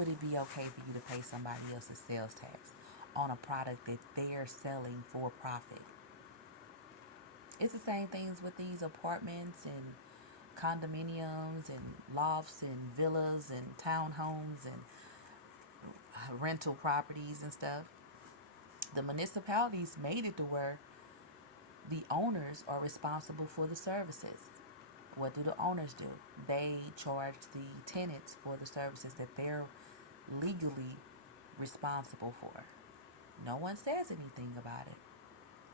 it be okay for you to pay somebody else's sales tax on a product that they're selling for profit? It's the same things with these apartments and condominiums and lofts and villas and townhomes and rental properties and stuff. The municipalities made it to where the owners are responsible for the services. What do the owners do? They charge the tenants for the services that they're legally responsible for. No one says anything about it.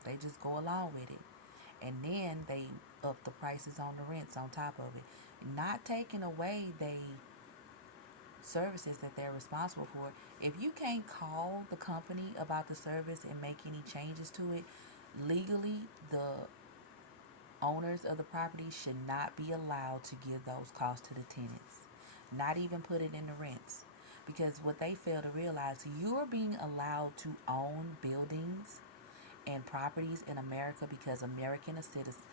They just go along with it. And then they up the prices on the rents on top of it. Not taking away the services that they're responsible for. If you can't call the company about the service and make any changes to it, legally the owners of the property should not be allowed to give those costs to the tenants. Not even put it in the rents. Because what they fail to realize, you're being allowed to own buildings and properties in America because American citizens,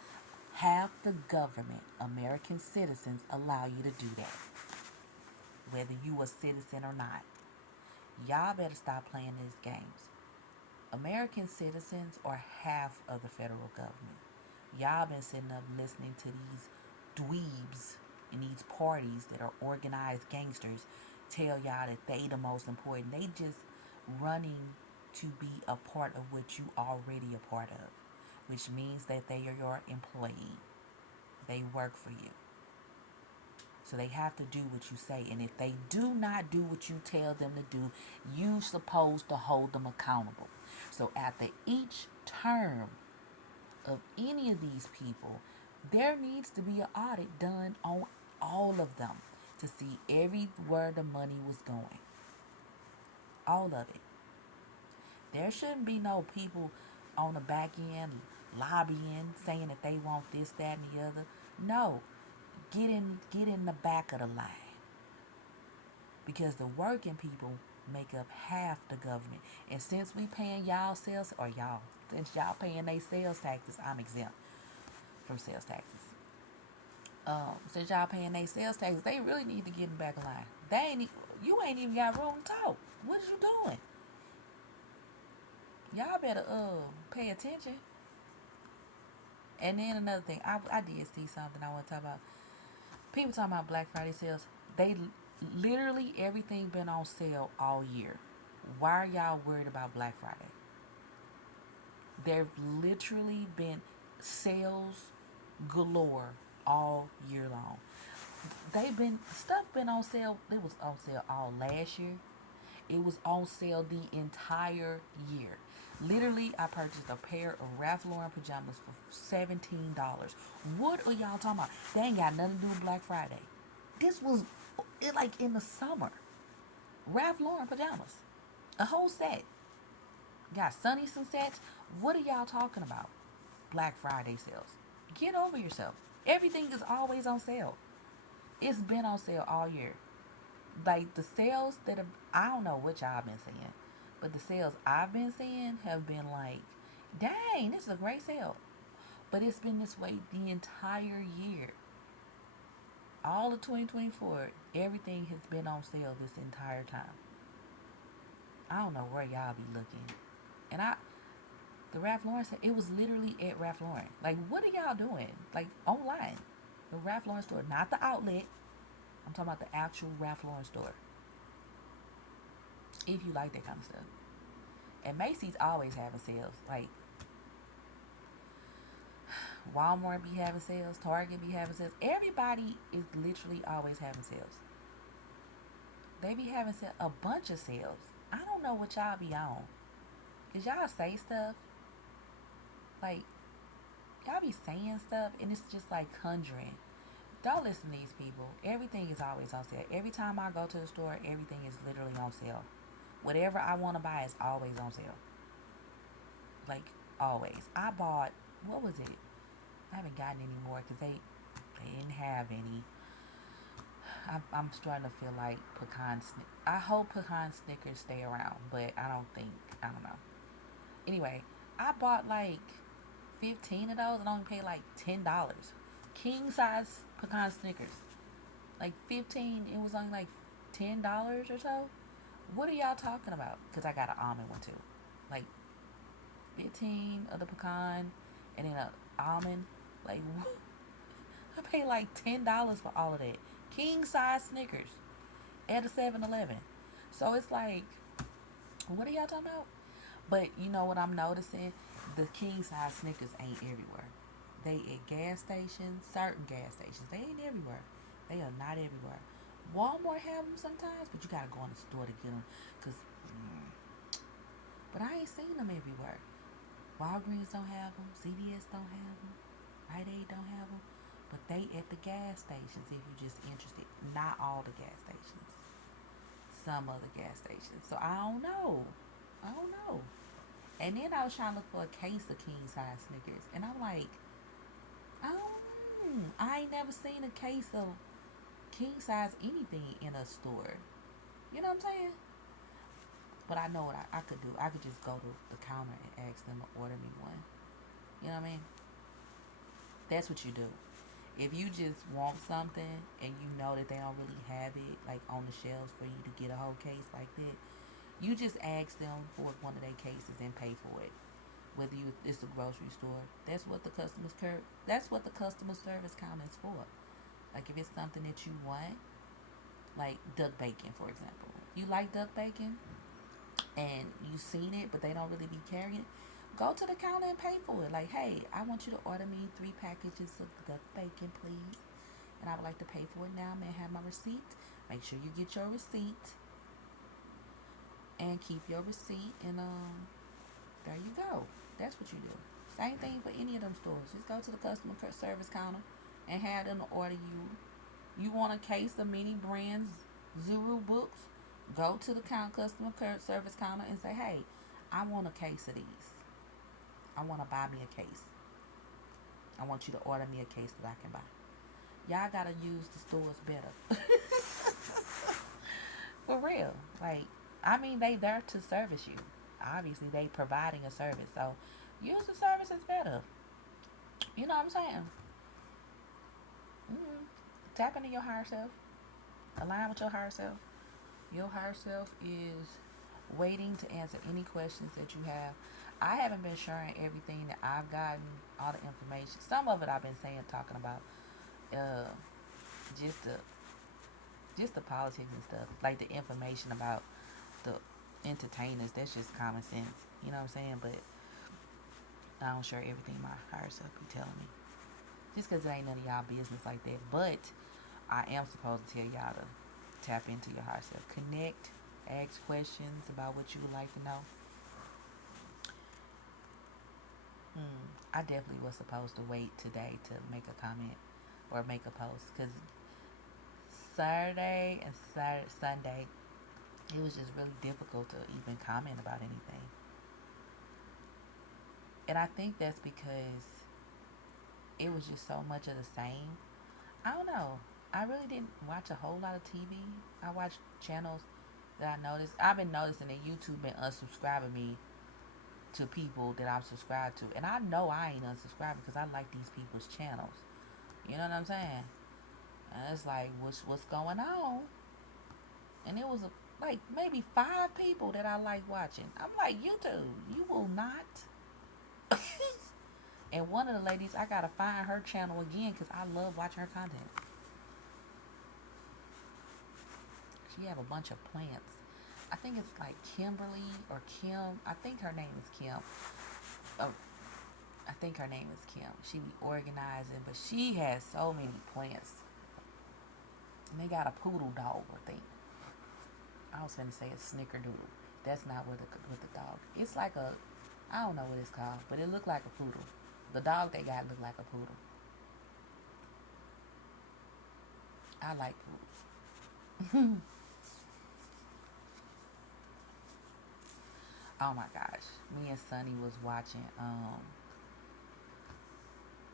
half the government, American citizens, allow you to do that. Whether you a citizen or not. Y'all better stop playing these games. American citizens are half of the federal government. Y'all been sitting up listening to these dweebs and these parties that are organized gangsters tell y'all that they the most important. They just running to be a part of what you already a part of, which means that they are your employee. They work for you. So they have to do what you say. And if they do not do what you tell them to do, you're supposed to hold them accountable. So after each term of any of these people, there needs to be an audit done on all of them to see everywhere the money was going. All of it. There shouldn't be no people on the back end lobbying, saying that they want this, that, and the other. No. Get in the back of the line. Because the working people make up half the government. And since we paying y'all sales, or y'all, since y'all paying they sales taxes, I'm exempt. from sales taxes. Since y'all paying their sales taxes, they really need to get in the back of line. You ain't even got room to talk. What is you doing? Y'all better pay attention. And then another thing, I did see something I want to talk about. People talking about Black Friday sales. They literally everything been on sale all year. Why are y'all worried about Black Friday? There've literally been sales galore all year long. Stuff been on sale. It was on sale all last year. It was on sale the entire year. Literally, I purchased a pair of Ralph Lauren pajamas for $17. What are y'all talking about? They ain't got nothing to do with Black Friday. This was like in the summer. Ralph Lauren pajamas. A whole set. Got Sunny some sets. What are y'all talking about? Black Friday sales. Get over yourself. Everything is always on sale. It's been on sale all year. Like the sales that have, I don't know what y'all been seeing, but the sales I've been seeing have been like, dang, this is a great sale. But it's been this way the entire year. All of 2024, everything has been on sale this entire time. I don't know where y'all be looking. And the Ralph Lauren said, it was literally at Ralph Lauren. Like, what are y'all doing? Like, online. The Ralph Lauren store, not the outlet. I'm talking about the actual Ralph Lauren store. If you like that kind of stuff. And Macy's always having sales. Like, Walmart be having sales. Target be having sales. Everybody is literally always having sales. They be having a bunch of sales. I don't know what y'all be on. Cause y'all say stuff. Like, y'all be saying stuff and it's just like conjuring. Don't listen to these people. Everything is always on sale. Every time I go to the store, everything is literally on sale. Whatever I want to buy is always on sale. Like, always. I bought, what was it? I haven't gotten any more because they didn't have any. I'm starting to feel like I hope pecan Snickers stay around, but I don't know. Anyway, I bought like 15 of those and only paid like $10. King size pecan Snickers. Like 15, it was only like $10 or so. What are y'all talking about? Because I got an almond one too. Like 15 of the pecan and then an almond. Like, I paid like $10 for all of that. King size Snickers at a 7-Eleven. So it's like, what are y'all talking about? But you know what I'm noticing? The king size Snickers ain't everywhere. They at gas stations, certain gas stations. They ain't everywhere. They are not everywhere. Walmart have them sometimes, but you gotta go in the store to get them. But I ain't seen them everywhere. Walgreens don't have them. CVS don't have them. Rite Aid don't have them. But they at the gas stations if you're just interested. Not all the gas stations. Some other gas stations. So I don't know. And then I was trying to look for a case of king size Snickers. And I'm like, I ain't never seen a case of king size anything in a store. You know what I'm saying? But I know what I could do. I could just go to the counter and ask them to order me one. You know what I mean? That's what you do. If you just want something and you know that they don't really have it like on the shelves for you to get a whole case like that, you just ask them for one of their cases and pay for it. Whether it's a grocery store, that's what the customer service counter is for. Like if it's something that you want, like duck bacon, for example. You like duck bacon, and you've seen it, but they don't really be carrying it. Go to the counter and pay for it. Like, hey, I want you to order me 3 packages of duck bacon, please. And I would like to pay for it now. May I have my receipt? Make sure you get your receipt. And keep your receipt. And there you go. That's what you do. Same thing for any of them stores. Just go to the customer service counter and have them order you. You want a case of many brands, Zuru books? Go to the customer service counter and say, hey, I want a case of these. I want to buy me a case. I want you to order me a case that I can buy. Y'all got to use the stores better. For real. Like, I mean, they there to service you. Obviously, they providing a service. So, use the services better. You know what I'm saying? Mm-hmm. Tap into your higher self. Align with your higher self. Your higher self is waiting to answer any questions that you have. I haven't been sharing everything that I've gotten, all the information. Some of it I've been saying, talking about, uh, just the politics and stuff, like the information about the entertainers. That's just common sense. You know what I'm saying? But I don't share everything my higher self be telling me, just because it ain't none of y'all business like that. But I am supposed to tell y'all to tap into your higher self, connect, ask questions about what you would like to know. I definitely was supposed to wait today to make a comment or make a post, because Saturday and Sunday, it was just really difficult to even comment about anything. And I think that's because it was just so much of the same. I don't know. I really didn't watch a whole lot of TV. I watched channels that I noticed. I've been noticing that YouTube been unsubscribing me to people that I'm subscribed to. And I know I ain't unsubscribing because I like these people's channels. You know what I'm saying? And it's like, what's going on? And it was like maybe 5 people that I like watching. I'm like, YouTube, you will not. And one of the ladies, I gotta find her channel again because I love watching her content. She have a bunch of plants. I think it's like Kimberly or Kim. I think her name is Kim. Oh, I think her name is Kim. She be organizing, but she has so many plants. And they got a poodle dog, I think. I was gonna say a snickerdoodle. That's not what the dog. It's like a, I don't know what it's called, but it looked like a poodle. The dog they got looked like a poodle. I like poodles. Oh my gosh, me and Sonny was watching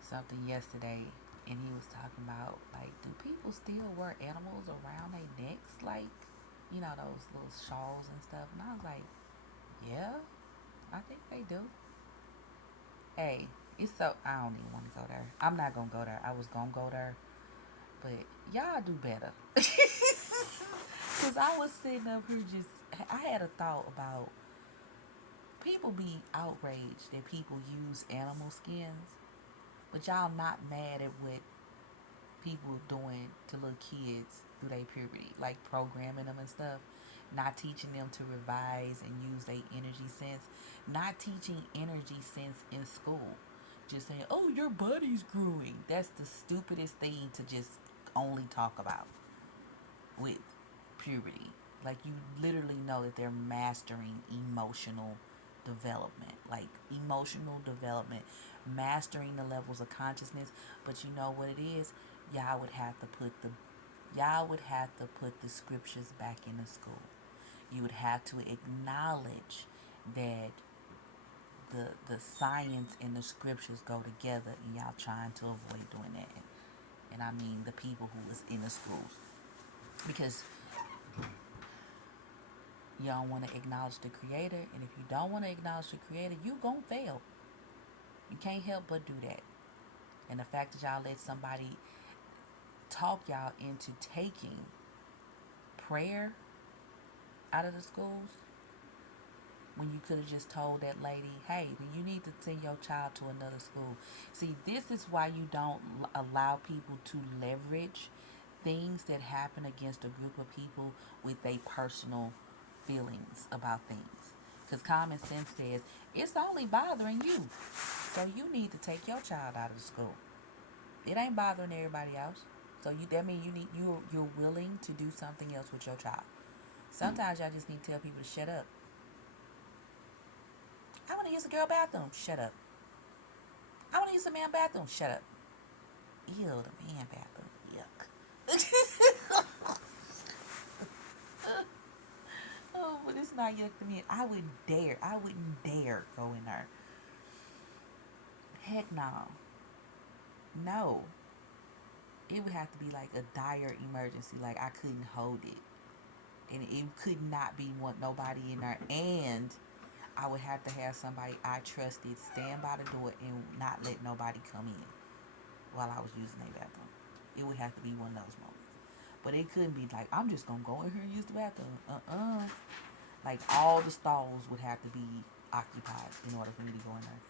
something yesterday, and he was talking about, like, do people still wear animals around their necks, like, those little shawls and stuff? And I was like, yeah, I think they do. Hey, it's so, I don't even want to go there. I'm not gonna go there. I was gonna go there, but y'all do better. Cause I was sitting up here I had a thought about, people be outraged that people use animal skins, but y'all not mad at what people doing to little kids through their puberty, like programming them and stuff, not teaching them to revise and use their energy sense, not teaching energy sense in school, just saying, oh, your body's growing. That's the stupidest thing to just only talk about with puberty. Like, you literally know that they're mastering emotional development, like emotional development, mastering the levels of consciousness. But you know what it is? Y'all would have to put the y'all would have to put the scriptures back in the school. You would have to acknowledge that the science and the scriptures go together, and y'all trying to avoid doing that. And I mean the people who is in the schools, because you don't want to acknowledge the creator. And if you don't want to acknowledge the creator, you gonna fail. You can't help but do that. And the fact that y'all let somebody talk y'all into taking prayer out of the schools, when you could have just told that lady, hey, you need to send your child to another school. See, this is why you don't allow people to leverage things that happen against a group of people with their personal feelings about things. Because common sense says it's only bothering you. So you need to take your child out of the school. It ain't bothering everybody else. So that means you're willing to do something else with your child. Sometimes y'all just need to tell people to shut up. I want to use the girl bathroom. Shut up. I want to use the man bathroom. Shut up. Ew, the man bathroom. Yuck. Oh, but it's not yuck to me. I wouldn't dare go in there. Heck no. No. It would have to be like a dire emergency. Like, I couldn't hold it. And it could not be nobody in there. And I would have to have somebody I trusted stand by the door and not let nobody come in while I was using a bathroom. It would have to be one of those moments. But it couldn't be like, I'm just gonna go in here and use the bathroom. Like all the stalls would have to be occupied in order for me to go in there.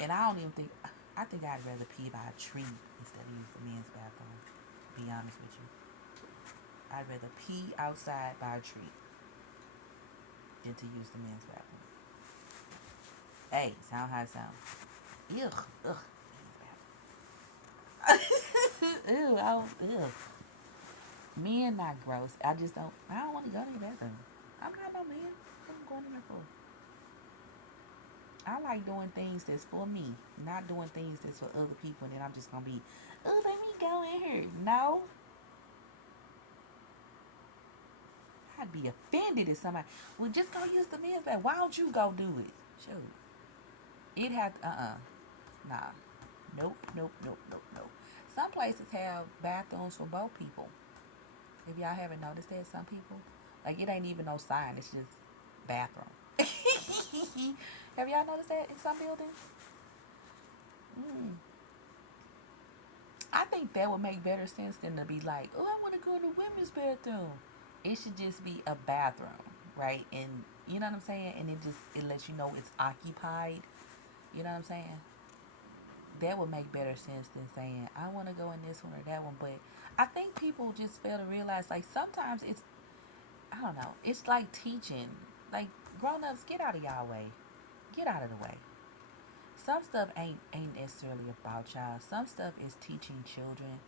And I don't even think, I think I'd rather pee by a tree instead of use the men's bathroom. To be honest with you, I'd rather pee outside by a tree than to use the men's bathroom. Hey, sound how it sounds. Ugh, ugh. Ew, ew. Men not gross. I don't want to go to the bathroom. I'm not no man. What I'm going in there for? I like doing things that's for me, not doing things that's for other people. And then I'm just gonna be, oh, let me go in here. No, I'd be offended if somebody, well, just go use the men's bathroom. Why don't you go do it? Shoot, it had, nah, nope. Some places have bathrooms for both people. If y'all haven't noticed that, some people, like it ain't even no sign. It's just bathroom. Have y'all noticed that in some buildings? Mm. I think that would make better sense than to be like, oh, I want to go to the women's bathroom. It should just be a bathroom, right? And you know what I'm saying? And it lets you know it's occupied. You know what I'm saying? That would make better sense than saying, I want to go in this one or that one. But I think people just fail to realize, like, sometimes it's, I don't know, it's like teaching. Like, grown-ups, get out of y'all way. Get out of the way. Some stuff ain't necessarily about y'all. Some stuff is teaching children.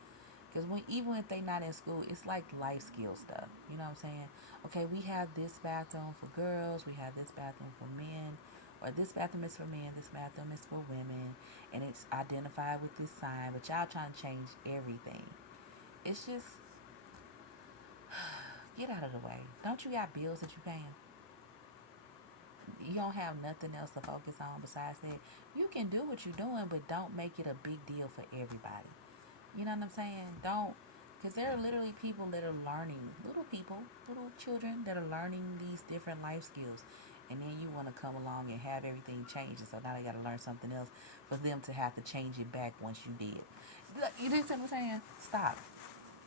Because even if they not in school, it's like life skill stuff. You know what I'm saying? Okay, we have this bathroom for girls. We have this bathroom for men. Or this bathroom is for men. This bathroom is for women. And it's identified with this sign. But y'all trying to change everything. It's just, get out of the way. Don't you got bills that you paying? You don't have nothing else to focus on besides that. You can do what you're doing, but don't make it a big deal for everybody. You know what I'm saying? Don't, because there are literally people that are learning, little children that are learning these different life skills. And then you want to come along and have everything changed. So now they got to learn something else for them to have to change it back once you did. You know what I'm saying? Stop.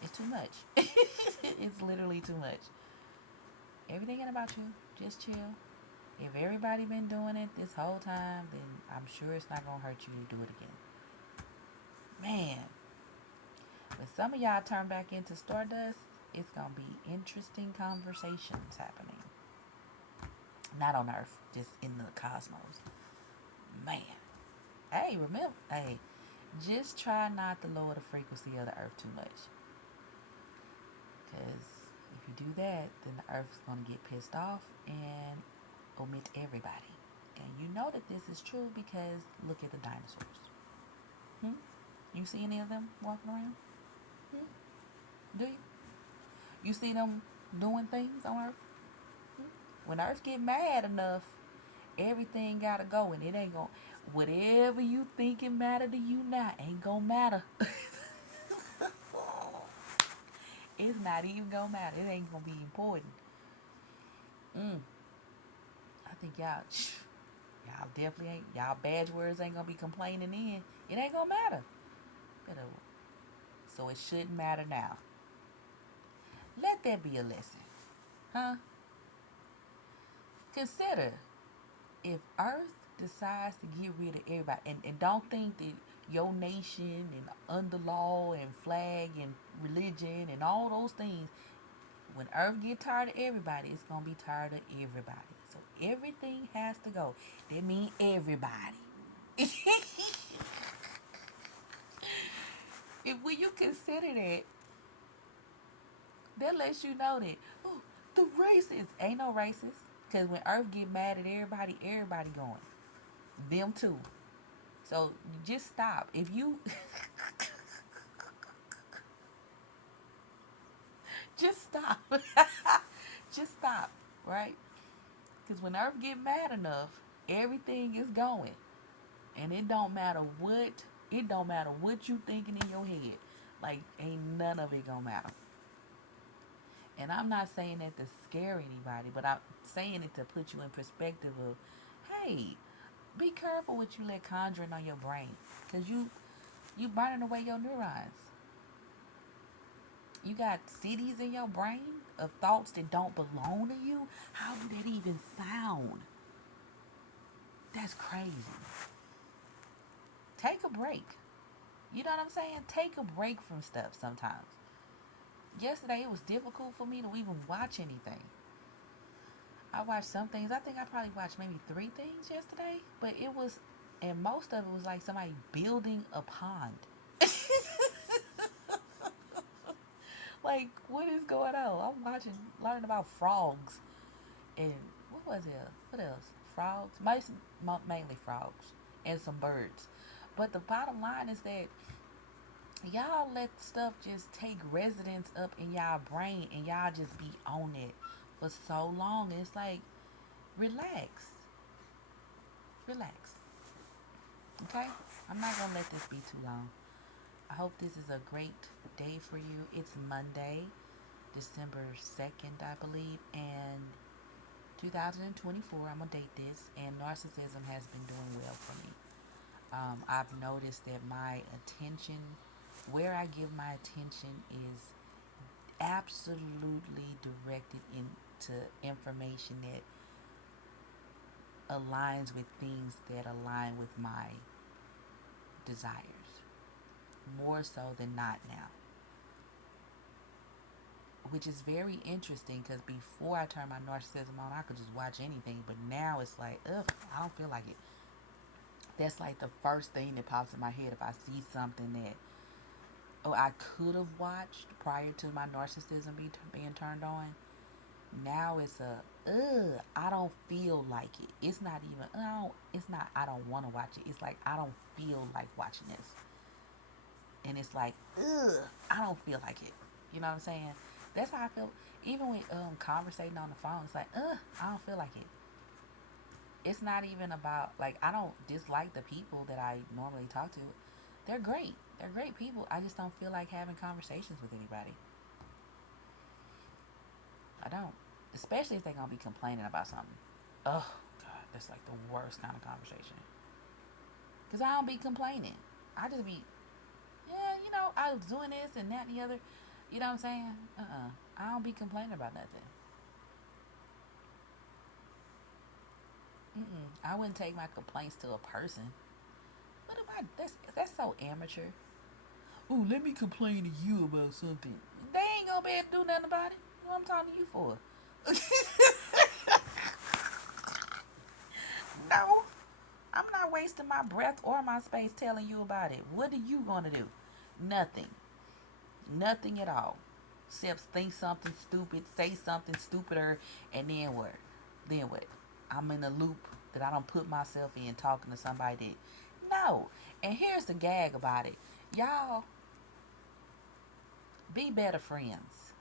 It's too much. It's literally too much. Everything ain't about you. Just chill. If everybody been doing it this whole time, then I'm sure it's not gonna hurt you to do it again. Man, when some of y'all turn back into stardust, it's gonna be interesting conversations happening. Not on Earth, just in the cosmos. Man, hey, remember, hey, just try not to lower the frequency of the Earth too much, because if you do that, then the Earth's gonna get pissed off and omit everybody. And you know that this is true because look at the dinosaurs. Hmm? You see any of them walking around? Hmm? Do you? You see them doing things on Earth? Hmm? When Earth get mad enough, everything gotta go, and it ain't gonna. Whatever you thinking matter to you now ain't gonna matter. It's not even gonna matter. It ain't gonna be important. Mm. I think y'all definitely ain't. Y'all badge words ain't gonna be complaining in. It ain't gonna matter. So it shouldn't matter now. Let that be a lesson. Huh? Consider if Earth decides to get rid of everybody, and don't think that your nation and under law and flag and religion and all those things, when Earth get tired of everybody, it's gonna be tired of everybody. So everything has to go. That means everybody. If when you consider that lets you know that, oh, the racists ain't no racist. Cause when Earth get mad at everybody, everybody going. Them too. So just stop. If you just stop. Just stop, right? Because when Earth get mad enough, everything is going. And it don't matter what you thinking in your head. Like ain't none of it gonna matter. And I'm not saying that to scare anybody, but I'm saying it to put you in perspective of Right. Be careful what you let conjuring on your brain. Because you burning away your neurons. You got cities in your brain of thoughts that don't belong to you. How do that even sound? That's crazy. Take a break. You know what I'm saying? Take a break from stuff sometimes. Yesterday it was difficult for me to even watch anything. I watched some things. I think I probably watched maybe 3 things yesterday, but it was, and most of it was like somebody building a pond. Like, what is going on? I'm watching, learning about frogs, and what was it? What else? Frogs, mainly frogs, and some birds. But the bottom line is that y'all let stuff just take residence up in y'all brain, and y'all just be on it for so long. And it's like, relax, relax. Okay, I'm not gonna let this be too long. I hope this is a great day for you. It's Monday, December 2nd, I believe, and 2024. I'm gonna date this, and narcissism has been doing well for me. I've noticed that my attention, where I give my attention, is absolutely directed into information that aligns with things that align with my desires, more so than not now. Which is very interesting because before I turned my narcissism on, I could just watch anything, but now it's like, ugh, I don't feel like it. That's like the first thing that pops in my head if I see something that, oh, I could have watched prior to my narcissism being turned on. Now it's a, ugh, I don't feel like it. It's not even, it's not, I don't want to watch it. It's like, I don't feel like watching this. And it's like, ugh, I don't feel like it. You know what I'm saying? That's how I feel. Even with conversating on the phone, it's like, I don't feel like it. It's not even about, like, I don't dislike the people that I normally talk to. They're great. They're great people. I just don't feel like having conversations with anybody. I don't. Especially if they're going to be complaining about something. Oh, God, that's like the worst kind of conversation. Because I don't be complaining. I just be, yeah, I was doing this and that and the other. You know what I'm saying? I don't be complaining about nothing. I wouldn't take my complaints to a person. What am I? That's so amateur. Oh, let me complain to you about something. They ain't gonna be able to do nothing about it. What I'm talking to you for? No, I'm not wasting my breath or my space telling you about it. What are you gonna do? Nothing. Nothing at all. Except think something stupid, say something stupider, and then what? Then what? I'm in a loop that I don't put myself in talking to somebody that, no. And here's the gag about it. Y'all, be better friends.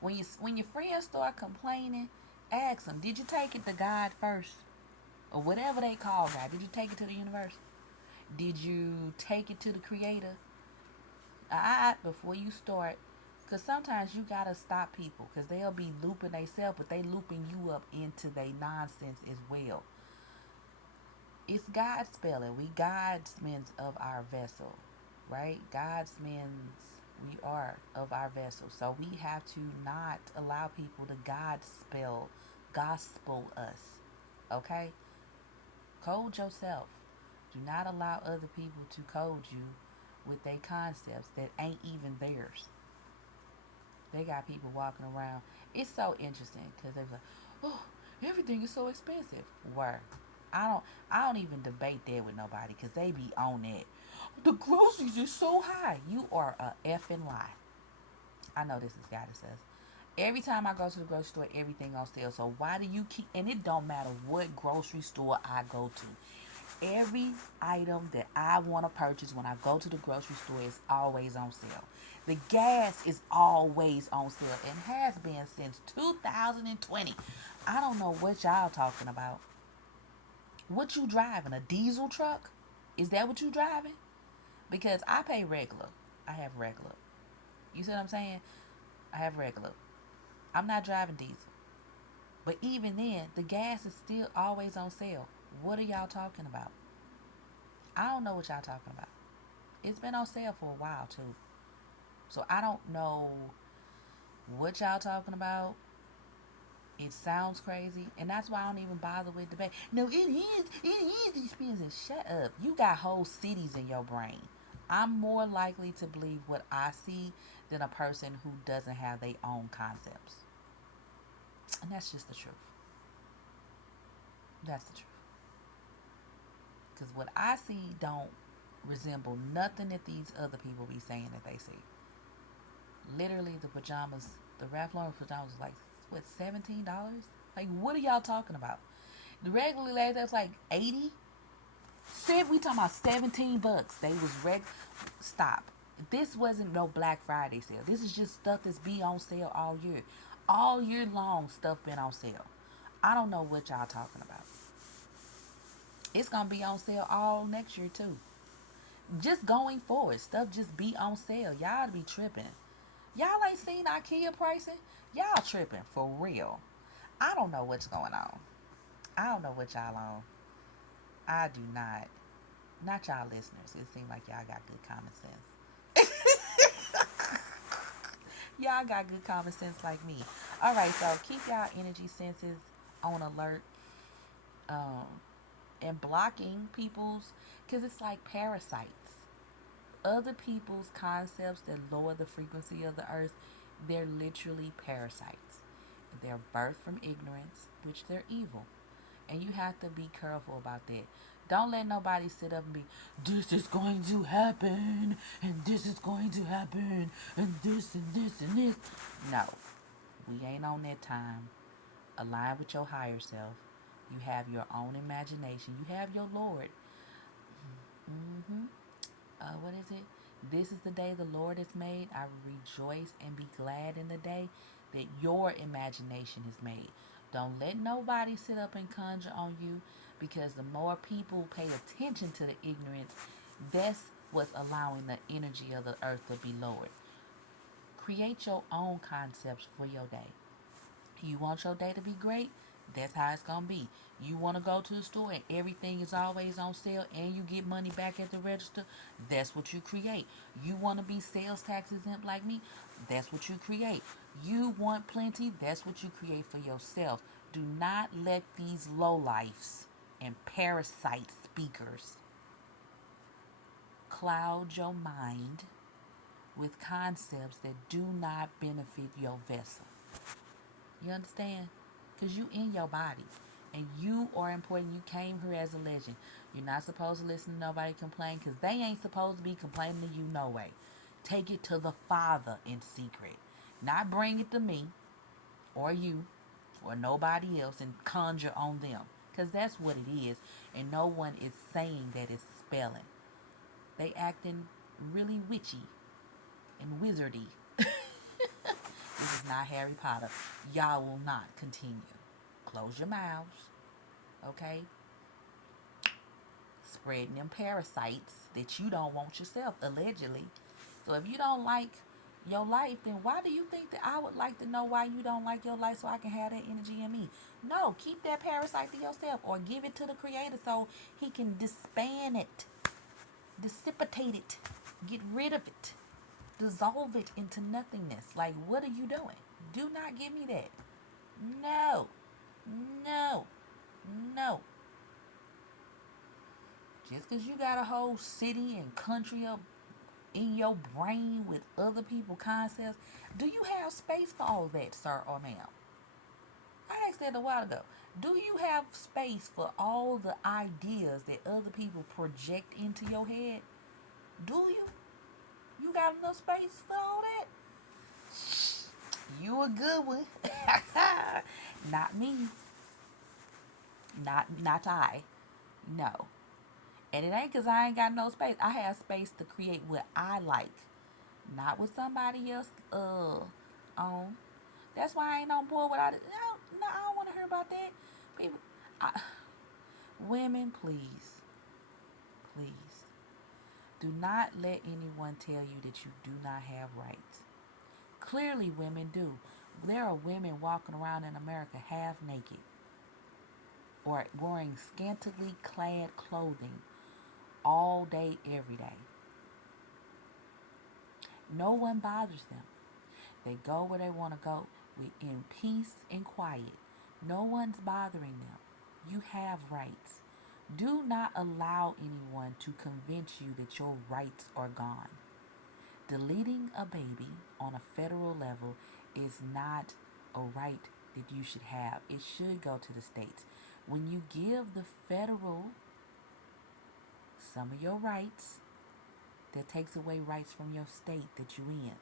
When your friends start complaining, ask them, did you take it to God first? Or whatever they call God. Did you take it to the universe? Did you take it to the creator? Before you start, because sometimes you gotta stop people because they'll be looping themselves, but they looping you up into their nonsense as well. It's God spelling. We Godsmen of our vessel, right? Godsmen, we are of our vessel. So we have to not allow people to gospel us. Okay? Code yourself. Do not allow other people to code you with their concepts that ain't even theirs. They got people walking around. It's so interesting because they're like, oh, everything is so expensive. Where? I don't even debate that with nobody because they be on it. The groceries are so high. You are a effing lie. I know this is God that says. Every time I go to the grocery store, everything on sale. So why do you keep? And it don't matter what grocery store I go to. Every item that I want to purchase when I go to the grocery store is always on sale. The gas is always on sale and has been since 2020. I don't know what y'all talking about. What you driving? A diesel truck? Is that what you driving? Because I pay regular. I have regular. You see what I'm saying? I have regular. I'm not driving diesel. But even then, the gas is still always on sale. What are y'all talking about? I don't know what y'all talking about. It's been on sale for a while too. So I don't know what y'all talking about. It sounds crazy, and that's why I don't even bother with debate. No, it is expensive. Shut up. You got whole cities in your brain. I'm more likely to believe what I see than a person who doesn't have their own concepts. And that's just the truth. That's the truth. Because what I see don't resemble nothing that these other people be saying that they see. Literally, the pajamas, the Ralph Lauren pajamas, was like what, $17? Like, what are y'all talking about? The regular lady that's like 80. We talking about $17. They was Stop. This wasn't no Black Friday sale. This is just stuff that's be on sale all year. All year long, stuff been on sale. I don't know what y'all talking about. It's gonna be on sale all next year too. Just going forward, stuff just be on sale. Y'all be tripping. Y'all ain't seen IKEA pricing. Y'all tripping for real. I don't know what's going on. I don't know what y'all on. I do not. Not y'all listeners. It seems like y'all got good common sense. Y'all got good common sense like me. All right, so keep y'all energy senses on alert. Um, and blocking people's, because it's like parasites. Other people's concepts that lower the frequency of the earth, they're literally parasites. They're birthed from ignorance, which they're evil. And you have to be careful about that. Don't let nobody sit up and be, this is going to happen, and this is going to happen, and this and this and this. No, we ain't on that time. Align with your higher self. You have your own imagination. You have your Lord. Mm-hmm. What is it? This is the day the Lord has made. I rejoice and be glad in the day that your imagination is made. Don't let nobody sit up and conjure on you, because the more people pay attention to the ignorance, that's what's allowing the energy of the earth to be lowered. Create your own concepts for your day. You want your day to be great? That's how it's going to be. You want to go to the store and everything is always on sale and you get money back at the register? That's what you create. You want to be sales tax exempt like me? That's what you create. You want plenty? That's what you create for yourself. Do not let these lowlifes and parasite speakers cloud your mind with concepts that do not benefit your vessel. You understand? Because you in your body. And you are important. You came here as a legend. You're not supposed to listen to nobody complain, because they ain't supposed to be complaining to you no way. Take it to the Father in secret. Not bring it to me or you or nobody else and conjure on them. Because that's what it is. And no one is saying that it's spelling. They acting really witchy and wizardy. This is not Harry Potter. Y'all will not continue. Close your mouths. Okay? Spreading them parasites that you don't want yourself, allegedly. So if you don't like your life, then why do you think that I would like to know why you don't like your life, so I can have that energy in me? No, keep that parasite to yourself, or give it to the Creator so He can disband it, dissipate it, get rid of it, dissolve it into nothingness. Like, what are you doing? Do not give me that. No. No. No. Just because you got a whole city and country up in your brain with other people's concepts, do you have space for all that, sir or ma'am? I asked that a while ago. Do you have space for all the ideas that other people project into your head? Do you? You got enough space for all that? You a good one. Not me. Not I. No. And it ain't because I ain't got no space. I have space to create what I like. Not what somebody else on. That's why I ain't on board with all this. No, I don't want to hear about that. People, women, please. Please. Do not let anyone tell you that you do not have rights. Clearly women do. There are women walking around in America half naked. or wearing scantily clad clothing all day, every day. No one bothers them. They go where they want to go in peace and quiet. No one's bothering them. You have rights. Do not allow anyone to convince you that your rights are gone. Deleting a baby on a federal level is not a right that you should have. It should go to the states. When you give the federal some of your rights, that takes away rights from your state that you in.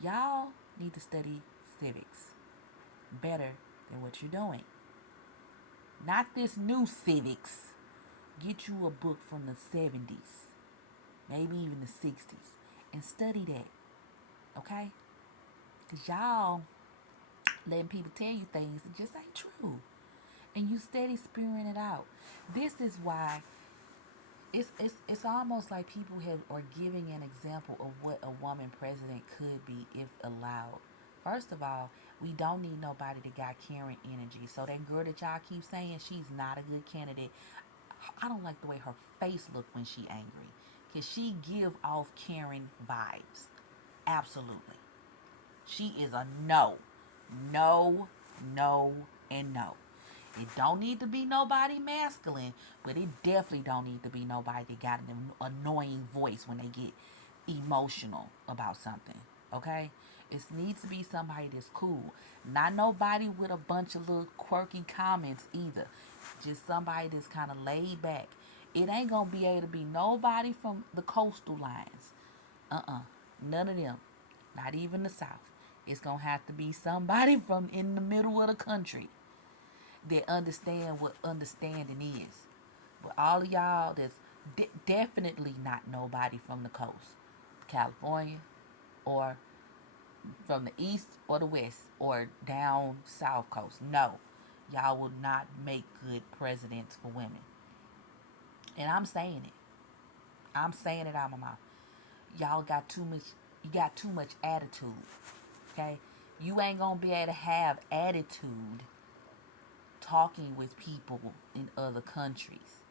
Y'all need to study civics better than what you're doing. Not this new civics. Get you a book from the 70s, maybe even the 60s, and study that, okay? Because y'all letting people tell you things that just ain't true. And you steady spewing it out. This is why it's almost like people are giving an example of what a woman president could be if allowed. First of all, we don't need nobody that got Karen energy. So that girl that y'all keep saying she's not a good candidate, I don't like the way her face look when she angry. Cause she give off Karen vibes. Absolutely. She is a no. No, no, and no. It don't need to be nobody masculine, but it definitely don't need to be nobody that got an annoying voice when they get emotional about something. Okay? It needs to be somebody that's cool. Not nobody with a bunch of little quirky comments either. Just somebody that's kind of laid back. It ain't gonna be able to be nobody from the coastal lines. None of them. Not even the South. It's gonna have to be somebody from in the middle of the country that understand what understanding is. But all of y'all that's definitely not nobody from the coast, California, or from the east or the west or down south coast. No, y'all will not make good presidents for women. And I'm saying it. I'm saying it out of my mouth. Y'all got too much. You got too much attitude. Okay, you ain't gonna be able to have attitude talking with people in other countries.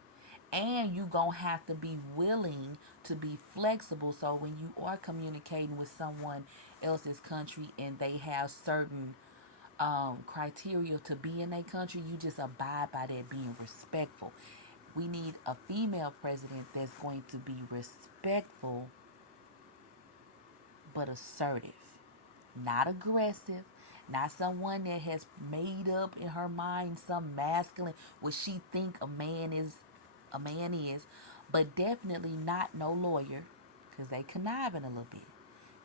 And you gonna have to be willing to be flexible, so when you are communicating with someone else's country and they have certain criteria to be in their country, you just abide by that, being respectful. We need a female president that's going to be respectful but assertive, not aggressive, not someone that has made up in her mind some masculine what she think a man is, but definitely not no lawyer, because they conniving a little bit.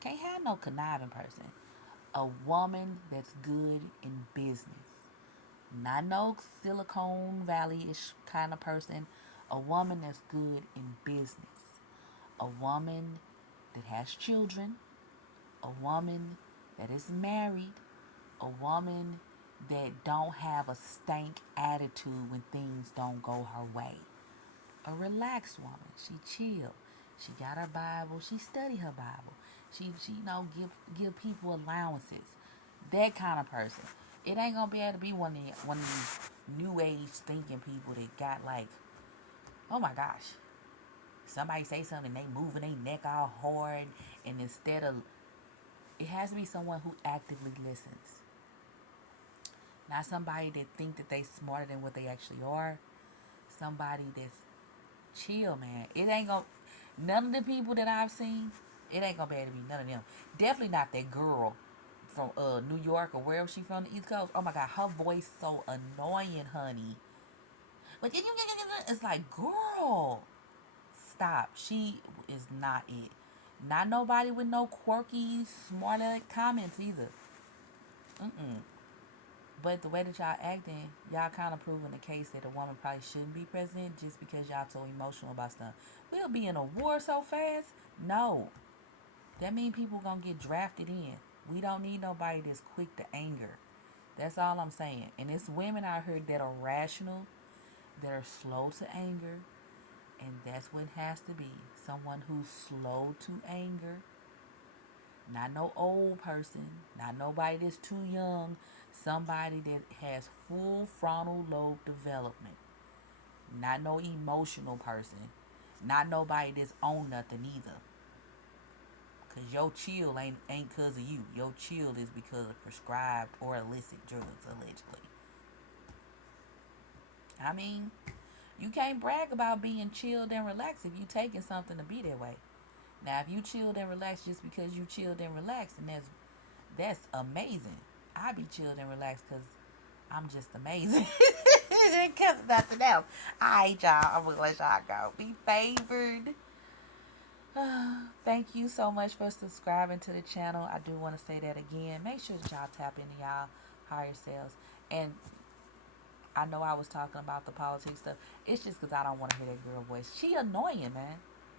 Can't have no conniving person. A woman that's good in business, not no Silicon Valley-ish kind of person. A woman that's good in business. A woman that has children. A woman that is married. A woman that don't have a stank attitude when things don't go her way. A relaxed woman. She chill. She got her Bible. She study her Bible. She give people allowances. That kind of person. It ain't gonna be able to be one of these new age thinking people that got like, oh my gosh, somebody say something, they moving their neck all hard, and instead of, it has to be someone who actively listens. Not somebody that think that they smarter than what they actually are. Somebody that's chill, man. It ain't gonna, none of the people that I've seen, it ain't gonna be able to be none of them. Definitely not that girl from New York or wherever she from, the East Coast. Oh my God, her voice so annoying, honey. But it's like, girl, stop. She is not it. Not nobody with no quirky, smart comments either. Mm-mm. But the way that y'all acting, y'all kind of proving the case that a woman probably shouldn't be president just because y'all so emotional about stuff. We'll be in a war so fast. No. That means people gonna get drafted in. We don't need nobody that's quick to anger. That's all I'm saying. And it's women out here that are rational, that are slow to anger, and that's what it has to be. Someone who's slow to anger, Not no old person, not nobody that's too young, somebody that has full frontal lobe development. Not no emotional person. Not nobody that's on nothing either. Cause your chill ain't cause of you. Your chill is because of prescribed or illicit drugs, allegedly. I mean, you can't brag about being chilled and relaxed if you taking something to be that way. Now, if you chilled and relaxed just because you chilled and relaxed, and that's amazing. I be chilled and relaxed because I'm just amazing. Because nothing else. Alright, y'all. I'm gonna let y'all go. Be favored. Thank you so much for subscribing to the channel. I do want to say that again. Make sure that y'all tap into y'all higher selves. And I know I was talking about the politics stuff. It's just because I don't want to hear that girl voice. She annoying, man.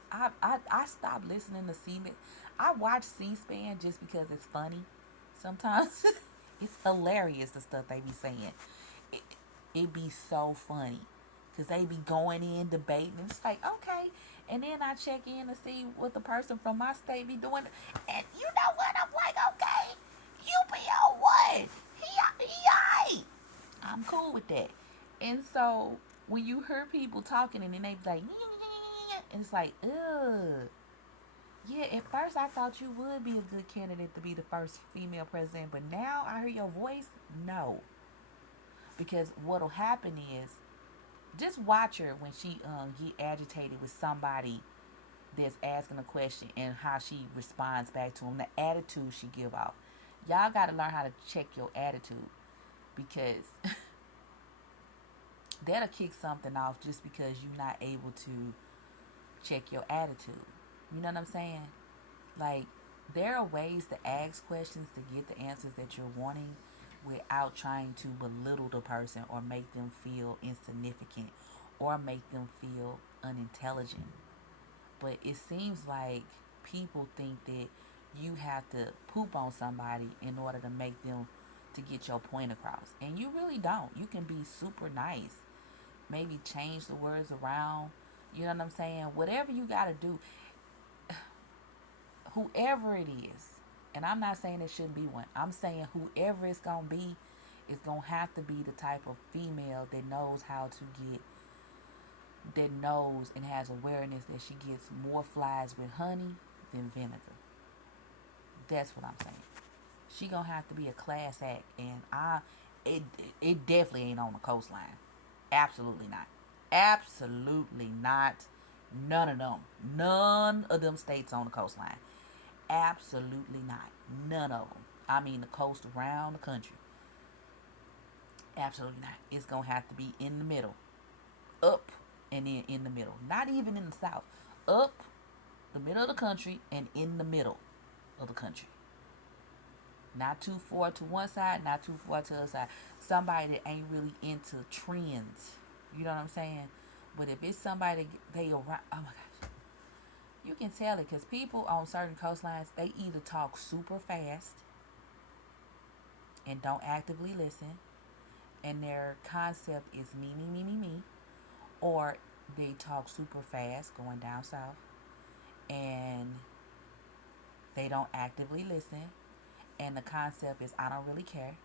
I stopped listening to C-SPAN. I watch C-SPAN just because it's funny. Sometimes it's hilarious the stuff they be saying. It, it be so funny because they be going in debating. And it's like, okay. And then I check in to see what the person from my state be doing. And you know what? I'm like, okay, you be on what? He aight. I'm cool with that. And so when you hear people talking and then they be like, and it's like, ugh. Yeah, at first I thought you would be a good candidate to be the first female president, but now I hear your voice. No, because what'll happen is just watch her when she get agitated with somebody that's asking a question and how she responds back to them, the attitude she give off. Y'all got to learn how to check your attitude because that'll kick something off just because you're not able to check your attitude. You know what I'm saying? Like, there are ways to ask questions to get the answers that you're wanting without trying to belittle the person or make them feel insignificant or make them feel unintelligent. But it seems like people think that you have to poop on somebody in order to make them to get your point across. And you really don't. You can be super nice. Maybe change the words around. You know what I'm saying? Whatever you got to do, whoever it is, and I'm not saying it shouldn't be one. I'm saying whoever it's going to be, it's going to have to be the type of female that knows how to get, that knows and has awareness that she gets more flies with honey than vinegar. That's what I'm saying. She gonna have to be a class act, and it definitely ain't on the coastline. Absolutely not. Absolutely not. None of them. None of them states on the coastline. Absolutely not. None of them. I mean the coast around the country. Absolutely not. It's gonna have to be in the middle, up, and then in the middle. Not even in the south. Up, the middle of the country, and in the middle of the country. Not too far to one side, not too far to the other side. Somebody that ain't really into trends. You know what I'm saying? But if it's somebody that they around, oh my gosh, you can tell it because people on certain coastlines, they either talk super fast and don't actively listen, and their concept is me, me, me, me, me, or they talk super fast going down south and they don't actively listen, and the concept is I don't really care.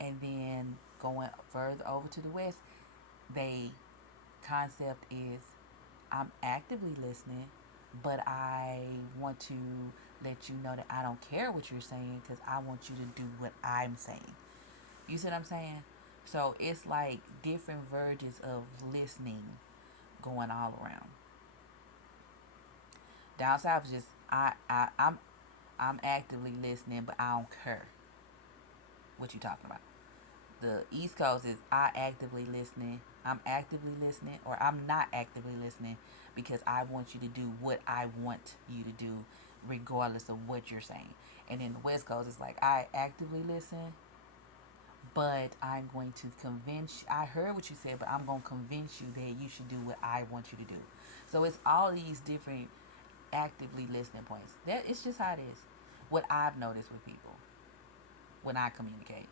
And then going further over to the west, they concept is I'm actively listening, but I want to let you know that I don't care what you're saying because I want you to do what I'm saying. You see what I'm saying? So it's like different versions of listening going all around. Down south is just I'm actively listening, but I don't care what you talking about. The East Coast is I actively listening. I'm actively listening, or I'm not actively listening because I want you to do what I want you to do, regardless of what you're saying. And then the West Coast is like I actively listen, but I'm going to convince you. I heard what you said, but I'm going to convince you that you should do what I want you to do. So it's all these different actively listening points. That it's just how it is. What I've noticed with people when I communicate,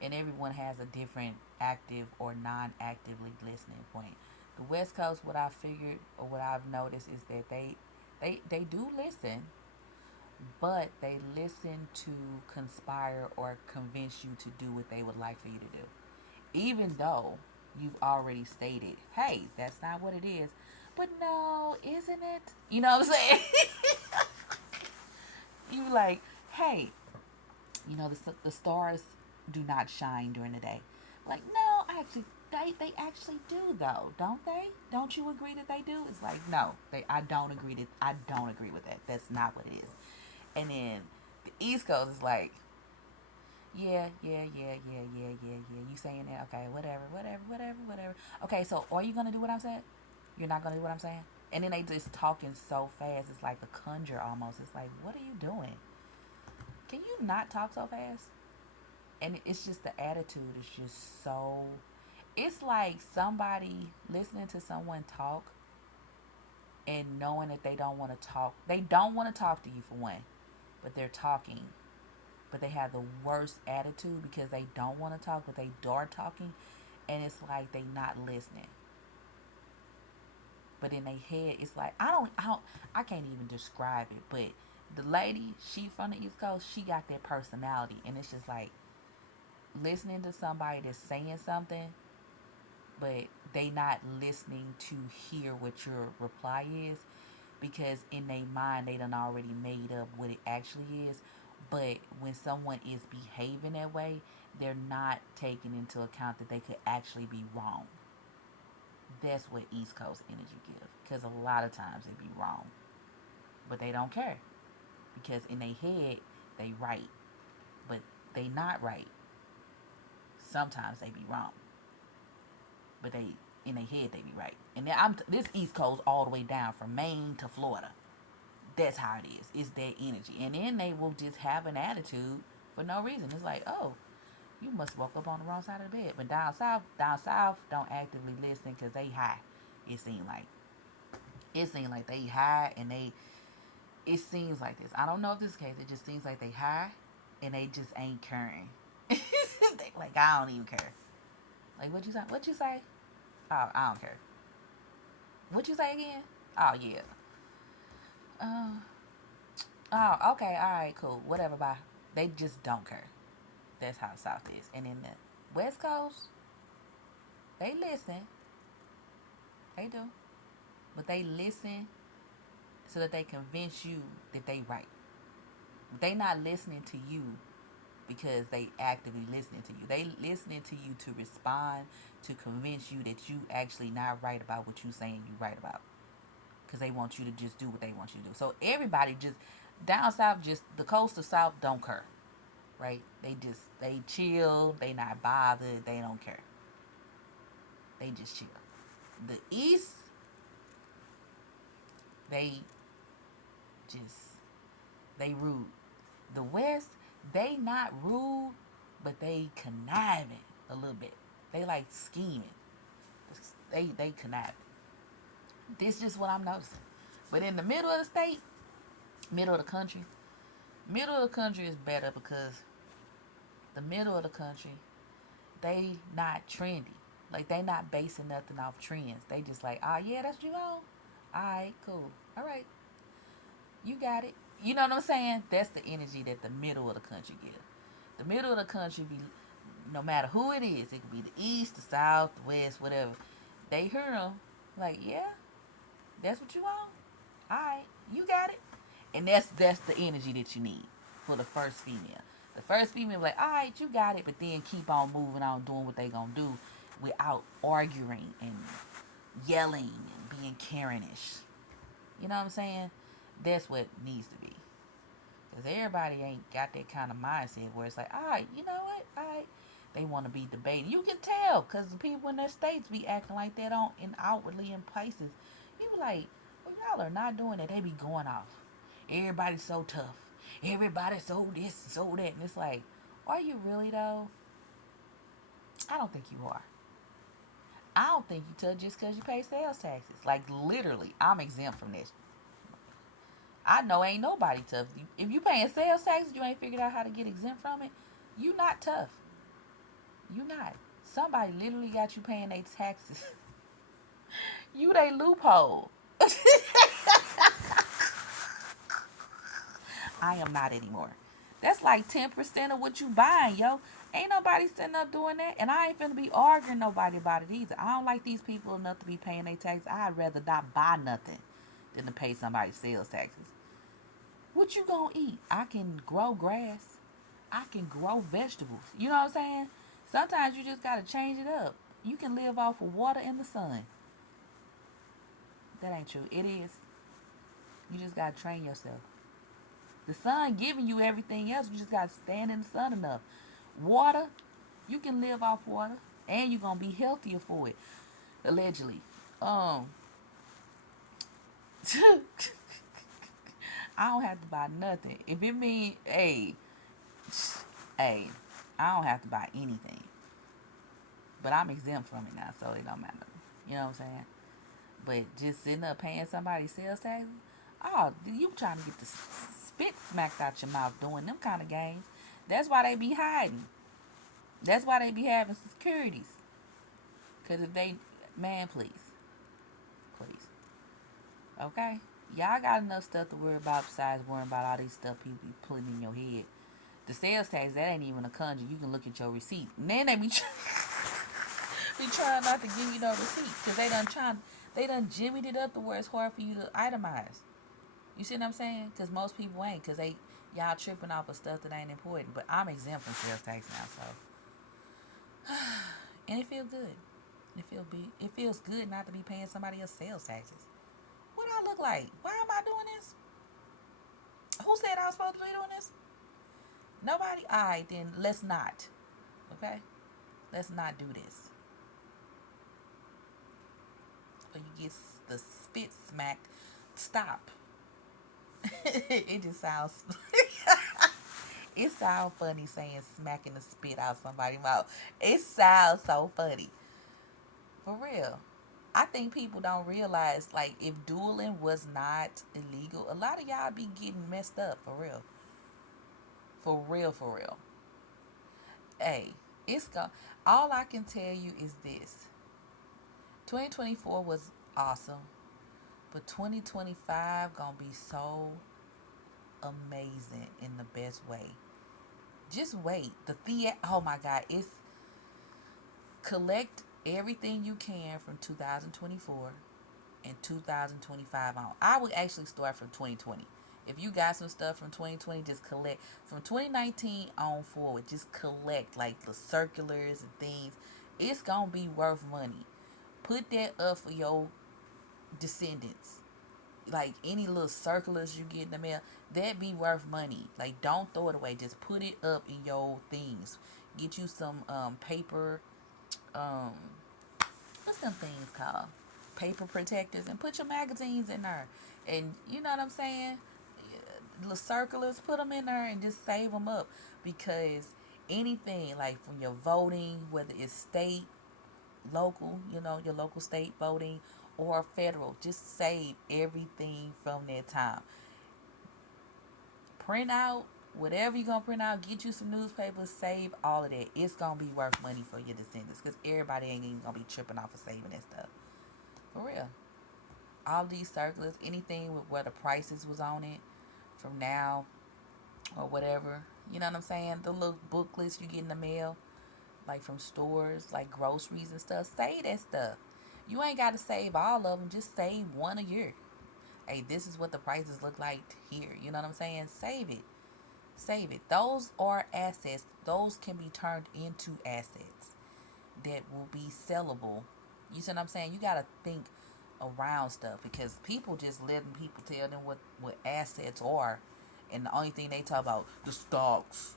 and everyone has a different active or non-actively listening point. The West Coast, what I figured or what I've noticed is that they do listen, but they listen to conspire or convince you to do what they would like for you to do. Even though you've already stated, hey, that's not what it is. But no, isn't it? You know what I'm saying? You like, hey, the stars do not shine during the day. Like, no, actually, they actually do though, don't they? Don't you agree that they do? It's like, no, I don't agree with that. That's not what it is. And then the East Coast is like, yeah. You saying that? Okay, whatever. Okay, so are you gonna do what I'm saying? You're not gonna do what I'm saying? And then they just talking so fast. It's like a conjure almost. It's like, what are you doing? Can you not talk so fast? And it's just the attitude is just so. It's like somebody listening to someone talk and knowing that they don't want to talk. They don't want to talk to you for one, but they're talking. But they have the worst attitude because they don't want to talk, but they are talking, and it's like they not listening. But in their head, it's like I can't even describe it. But the lady, she from the East Coast, she got that personality, and it's just like listening to somebody that's saying something, but they not listening to hear what your reply is, because in their mind they done already made up what it actually is. But when someone is behaving that way, they're not taking into account that they could actually be wrong. That's what East Coast energy gives, because a lot of times they be wrong, but they don't care, because in their head they right, but they not right. Sometimes they be wrong, but they in their head they be right. And then this East Coast all the way down from Maine to Florida. That's how it is. It's that energy. And then they will just have an attitude for no reason. It's like, oh, you must woke up on the wrong side of the bed. But down south, don't actively listen because they high. It seems like. It seems like they high and they. It seems like this. I don't know if this is the case. It just seems like they high and they just ain't caring. They, like, I don't even care. Like, what you say? What you say? Oh, I don't care. What you say again? Oh, yeah. Uh, oh, okay. All right, cool. Whatever, bye. They just don't care. That's how South is. And in the West Coast, they listen. They do. But they listen so that they convince you that they right. They not listening to you because they actively listening to you. They listening to you to respond, to convince you that you actually not right about what you saying you right about. Because they want you to just do what they want you to do. So everybody just down south, just the coastal south don't care, right? They chill. They not bothered. They don't care. They just chill. The east, they just they rude. The west, they not rude, but they conniving a little bit. They like scheming. They conniving. This is just what I'm noticing. But in the middle of the state, middle of the country, middle of the country is better because the middle of the country, they not trendy. Like they not basing nothing off trends. They just like, ah, yeah, that's what you on. All right, cool. All right, you got it. You know what I'm saying? That's the energy that the middle of the country gives. The middle of the country be, no matter who it is, it could be the east, the south, the west, whatever. They hear them like, yeah, that's what you want. All right, you got it. And that's the energy that you need for the first female. The first female like, all right, you got it, but then keep on moving on, doing what they gonna do, without arguing and yelling and being Karenish. You know what I'm saying? That's what needs to be. Because everybody ain't got that kind of mindset where it's like, all right, you know what? All right. They want to be debating. You can tell because the people in their states be acting like that on in outwardly in places. You be like, well, y'all are not doing it. They be going off. Everybody's so tough. Everybody's so this, so that. And it's like, are you really though? I don't think you are. I don't think you tough just because you pay sales taxes. Like literally, I'm exempt from this. I know ain't nobody tough. If you paying sales taxes, you ain't figured out how to get exempt from it. You not tough. You not. Somebody literally got you paying their taxes. You they loophole. I am not anymore. That's like 10% of what you buying, yo. Ain't nobody sitting up doing that. And I ain't finna be arguing nobody about it either. I don't like these people enough to be paying their taxes. I'd rather not buy nothing than to pay somebody's sales taxes. What you gonna eat? I can grow grass. I can grow vegetables. You know what I'm saying? Sometimes you just gotta change it up. You can live off of water and the sun. That ain't true. It is. You just gotta train yourself. The sun giving you everything else. You just gotta stand in the sun enough. Water, you can live off water, and you're gonna be healthier for it. Allegedly. I don't have to buy nothing. If it mean, hey, I don't have to buy anything. But I'm exempt from it now, so it don't matter. You know what I'm saying? But just sitting up paying somebody sales taxes, oh, you trying to get the spit smacked out your mouth doing them kind of games. That's why they be hiding. That's why they be having securities. Because if they, man, please. Please. Okay? Y'all got enough stuff to worry about besides worrying about all these stuff people be putting in your head. The sales tax, that ain't even a conjure. You can look at your receipt. And then they be trying not to give you no receipt. Because they done jimmied it up to where it's hard for you to itemize. You see what I'm saying? Because most people ain't. Because y'all tripping off of stuff that ain't important. But I'm exempt from sales tax now, so. And it feels good. It feels good not to be paying somebody else sales taxes. What do I look like? Why am I doing this? Who said I was supposed to be doing this? Nobody? Alright, then let's not. Okay? Let's not do this. Or you get the spit smacked. Stop. It just sounds it sounds funny saying smacking the spit out somebody's mouth. It sounds so funny. For real. I think people don't realize, like, if dueling was not illegal, a lot of y'all be getting messed up. For real. For real, for real. Hey, all I can tell you is this. 2024 was awesome. But 2025 gonna be so amazing in the best way. Just wait. Oh my God, it's collect everything you can from 2024 and 2025 on. I would actually start from 2020. If you got some stuff from 2020, just collect from 2019 on forward. Just collect like the circulars and things. It's gonna be worth money. Put that up for your descendants. Like any little circulars you get in the mail, that be worth money. Like, don't throw it away. Just put it up in your things. Get you some paper. What's them things called? Paper protectors, and put your magazines in there. And you know what I'm saying? The circulars, put them in there and just save them up, because anything like when you're voting, whether it's state, local, your local state voting, or federal, just save everything from that time. Print out whatever you're gonna print out, get you some newspapers, save all of that. It's gonna be worth money for your descendants, because everybody ain't even gonna be tripping off of saving that stuff. For real. All these circulars, anything with where the prices was on it from now or whatever, you know what I'm saying? The little booklets you get in the mail, like from stores, like groceries and stuff, save that stuff. You ain't got to save all of them, just save one a year. Hey, this is what the prices look like here. You know what I'm saying? Save it. Save it. Those are assets. Those can be turned into assets that will be sellable. You see what I'm saying? You got to think around stuff, because people just letting people tell them what assets are, and the only thing they talk about the stocks,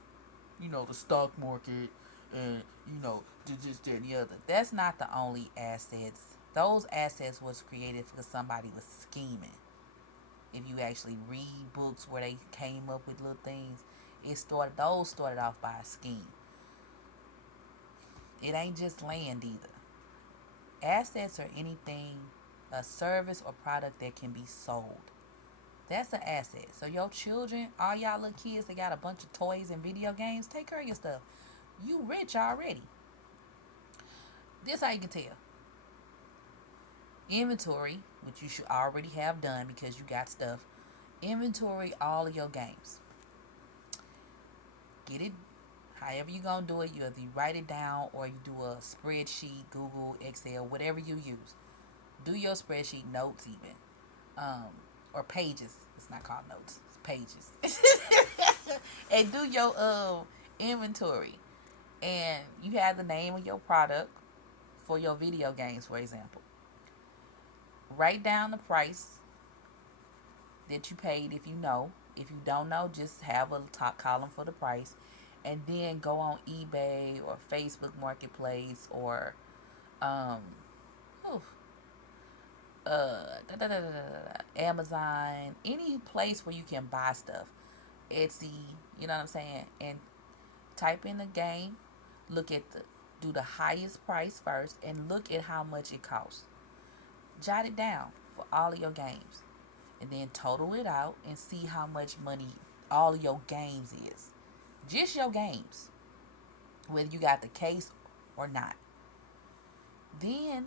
the stock market, and this, that, and the other. That's not the only assets. Those assets was created because somebody was scheming. If you actually read books where they came up with little things, those started off by a scheme. It ain't just land either. Assets are anything, a service or product that can be sold. That's an asset. So your children, all y'all little kids that got a bunch of toys and video games, take care of your stuff. You rich already. This how you can tell. Inventory, which you should already have done because you got stuff. Inventory all of your games. Get it however you gonna do it. You either you write it down or you do a spreadsheet, Google, Excel, whatever you use. Do your spreadsheet, notes even, um, or pages. It's not called notes. It's pages. And do your inventory. And you have the name of your product for your video games, for example. Write down the price that you paid if you know. If you don't know, just have a top column for the price. And then go on eBay or Facebook Marketplace or um, oh, Amazon, any place where you can buy stuff. Etsy, you know what I'm saying? And type in the game, look at the do the highest price first and look at how much it costs. Jot it down for all of your games. And then total it out and see how much money all of your games is. Just your games. Whether you got the case or not. Then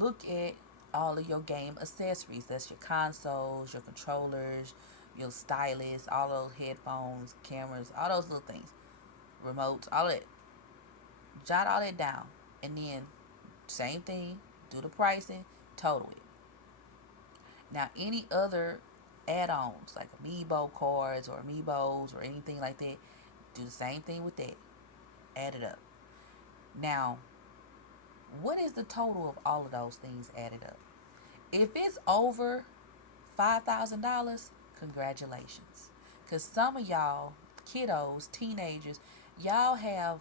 look at all of your game accessories. That's your consoles, your controllers, your stylus, all those headphones, cameras, all those little things. Remotes, all of it. Jot all that down. And then, same thing, do the pricing, total it. Now, any other add-ons, like amiibo cards or amiibos or anything like that, do the same thing with that. Add it up. Now, what is the total of all of those things added up? If it's over $5,000, congratulations. Because some of y'all, kiddos, teenagers, y'all have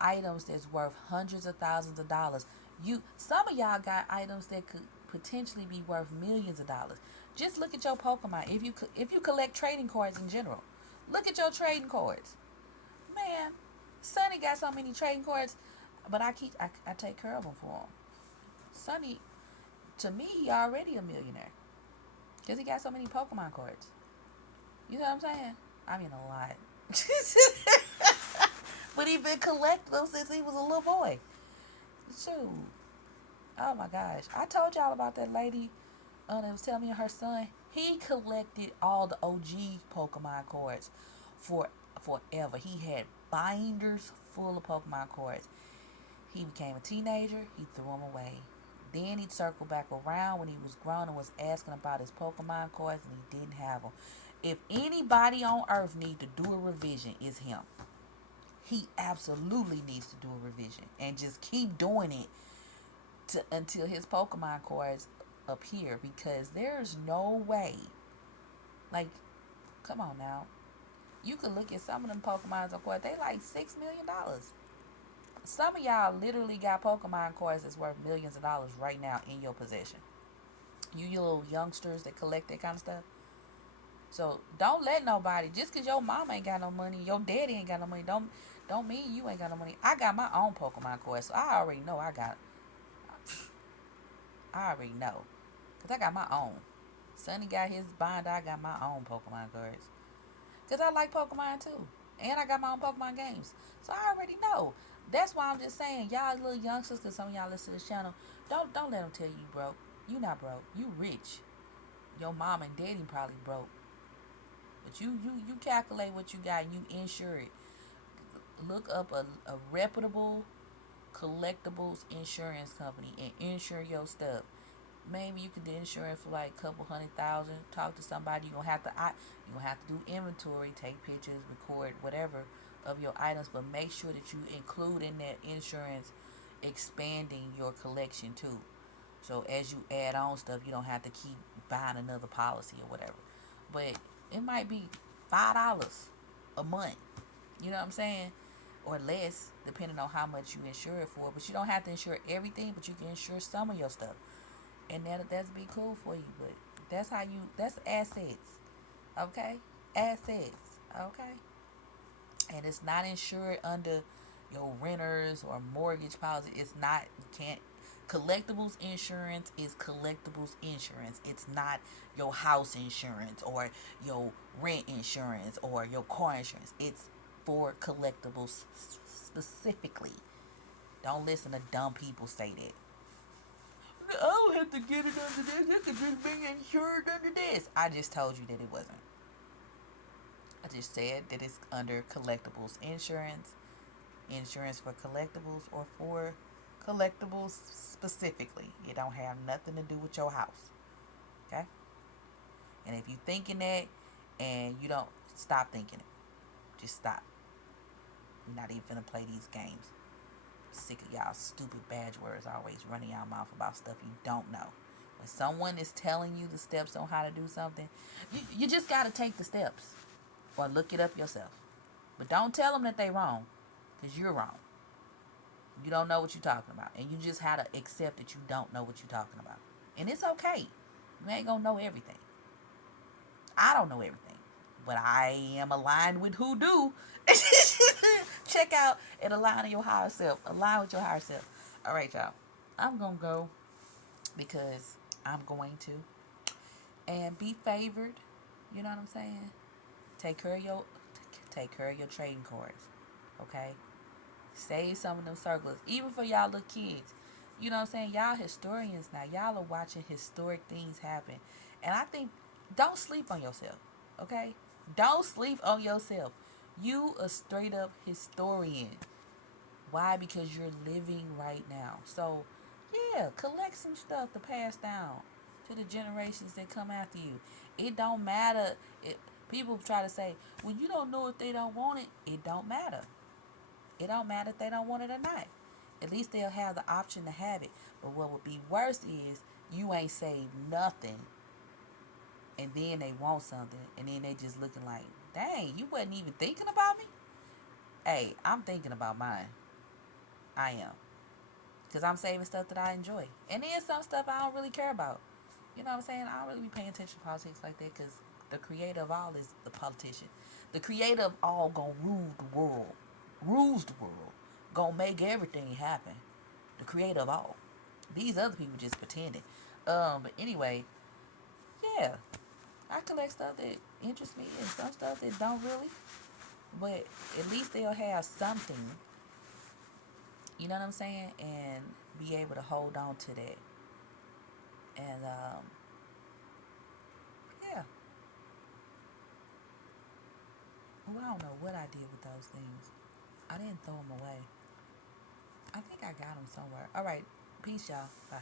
items that's worth hundreds of thousands of dollars. Some of y'all got items that could potentially be worth millions of dollars. Just look at your Pokemon. If you collect trading cards in general, look at your trading cards. Man, Sonny got so many trading cards, but I take care of them for him. Sonny, to me, he already a millionaire because he got so many Pokemon cards. You know what I'm saying? I mean a lot. But he been collecting them since he was a little boy. Shoot. Oh my gosh. I told y'all about that lady that was telling me her son. He collected all the OG Pokemon cards forever. He had binders full of Pokemon cards. He became a teenager. He threw them away. Then he'd circle back around when he was grown and was asking about his Pokemon cards and he didn't have them. If anybody on earth need to do a revision, it's him. He absolutely needs to do a revision and just keep doing it until his Pokemon cards appear, because there's no way. Like, come on now. You can look at some of them Pokemon cards. They like $6 million. Some of y'all literally got Pokemon cards that's worth millions of dollars right now in your possession. You little youngsters that collect that kind of stuff. So don't let nobody, just because your mom ain't got no money, your daddy ain't got no money, don't mean you ain't got no money. I got my own Pokemon cards, so I already know I already know. Because I got my own. Sonny got his binder, I got my own Pokemon cards. Because I like Pokemon too. And I got my own Pokemon games. So I already know. That's why I'm just saying, y'all little youngsters, because some of y'all listen to this channel, don't let them tell you broke. You not broke. You rich. Your mom and daddy probably broke. But you calculate what you got and you insure it. Look up a reputable collectibles insurance company and insure your stuff. Maybe you could do insurance for like a couple $100,000. Talk to somebody. You're gonna have to do inventory, take pictures, record whatever of your items, but make sure that you include in that insurance expanding your collection too. So as you add on stuff, you don't have to keep buying another policy or whatever. But it might be $5 a month. You know what I'm saying? Or less, depending on how much you insure it for. But you don't have to insure everything, but you can insure some of your stuff. And that's be cool for you. But that's assets. Okay? Assets. Okay? And it's not insured under your renters or mortgage policy. It's not, you can't. Collectibles insurance is collectibles insurance. It's not your house insurance or your rent insurance or your car insurance. It's for collectibles specifically. Don't listen to dumb people say that. I don't have to get it under this. It could just be insured under this. I just told you that it wasn't. I just said that it's under collectibles insurance, insurance for collectibles or for collectibles specifically. It don't have nothing to do with your house. Okay? And if you thinking that and you don't, stop thinking it. Just stop. You're not even gonna play these games. Sick of y'all stupid badge words always running y'all mouth about stuff you don't know. When someone is telling you the steps on how to do something, you just gotta take the steps or look it up yourself. But don't tell them that they wrong, because you're wrong. You don't know what you're talking about. And you just have to accept that you don't know what you're talking about. And it's okay. You ain't gonna know everything. I don't know everything. But I am aligned with who do. Check out and align with your higher self. Align with your higher self. Alright, y'all. I'm gonna go because I'm going to. And be favored. You know what I'm saying? Take care of your trading cards. Okay? Save some of them circles. Even for y'all little kids. You know what I'm saying? Y'all historians now. Y'all are watching historic things happen. And I think, don't sleep on yourself. Okay? Don't sleep on yourself. You a straight up historian. Why? Because you're living right now. So, yeah, collect some stuff to pass down to the generations that come after you. It don't matter. People try to say, well, you don't know if they don't want it. It don't matter. It don't matter if they don't want it or not. At least they'll have the option to have it. But what would be worse is you ain't saved nothing, and then they want something, and then they just looking like, dang, you wasn't even thinking about me? Hey, I'm thinking about mine. I am. Because I'm saving stuff that I enjoy. And then some stuff I don't really care about. You know what I'm saying? I don't really be paying attention to politics like that, because the creator of all is the politician. The creator of all gonna rule the world. Rules the world. Gonna make everything happen. The creator of all. These other people just pretending. But anyway, yeah. I collect stuff that interests me and some stuff that don't really. But at least they'll have something. You know what I'm saying? And be able to hold on to that. And yeah. Well, I don't know what I did with those things. I didn't throw them away. I think I got them somewhere. All right. Peace, y'all. Bye.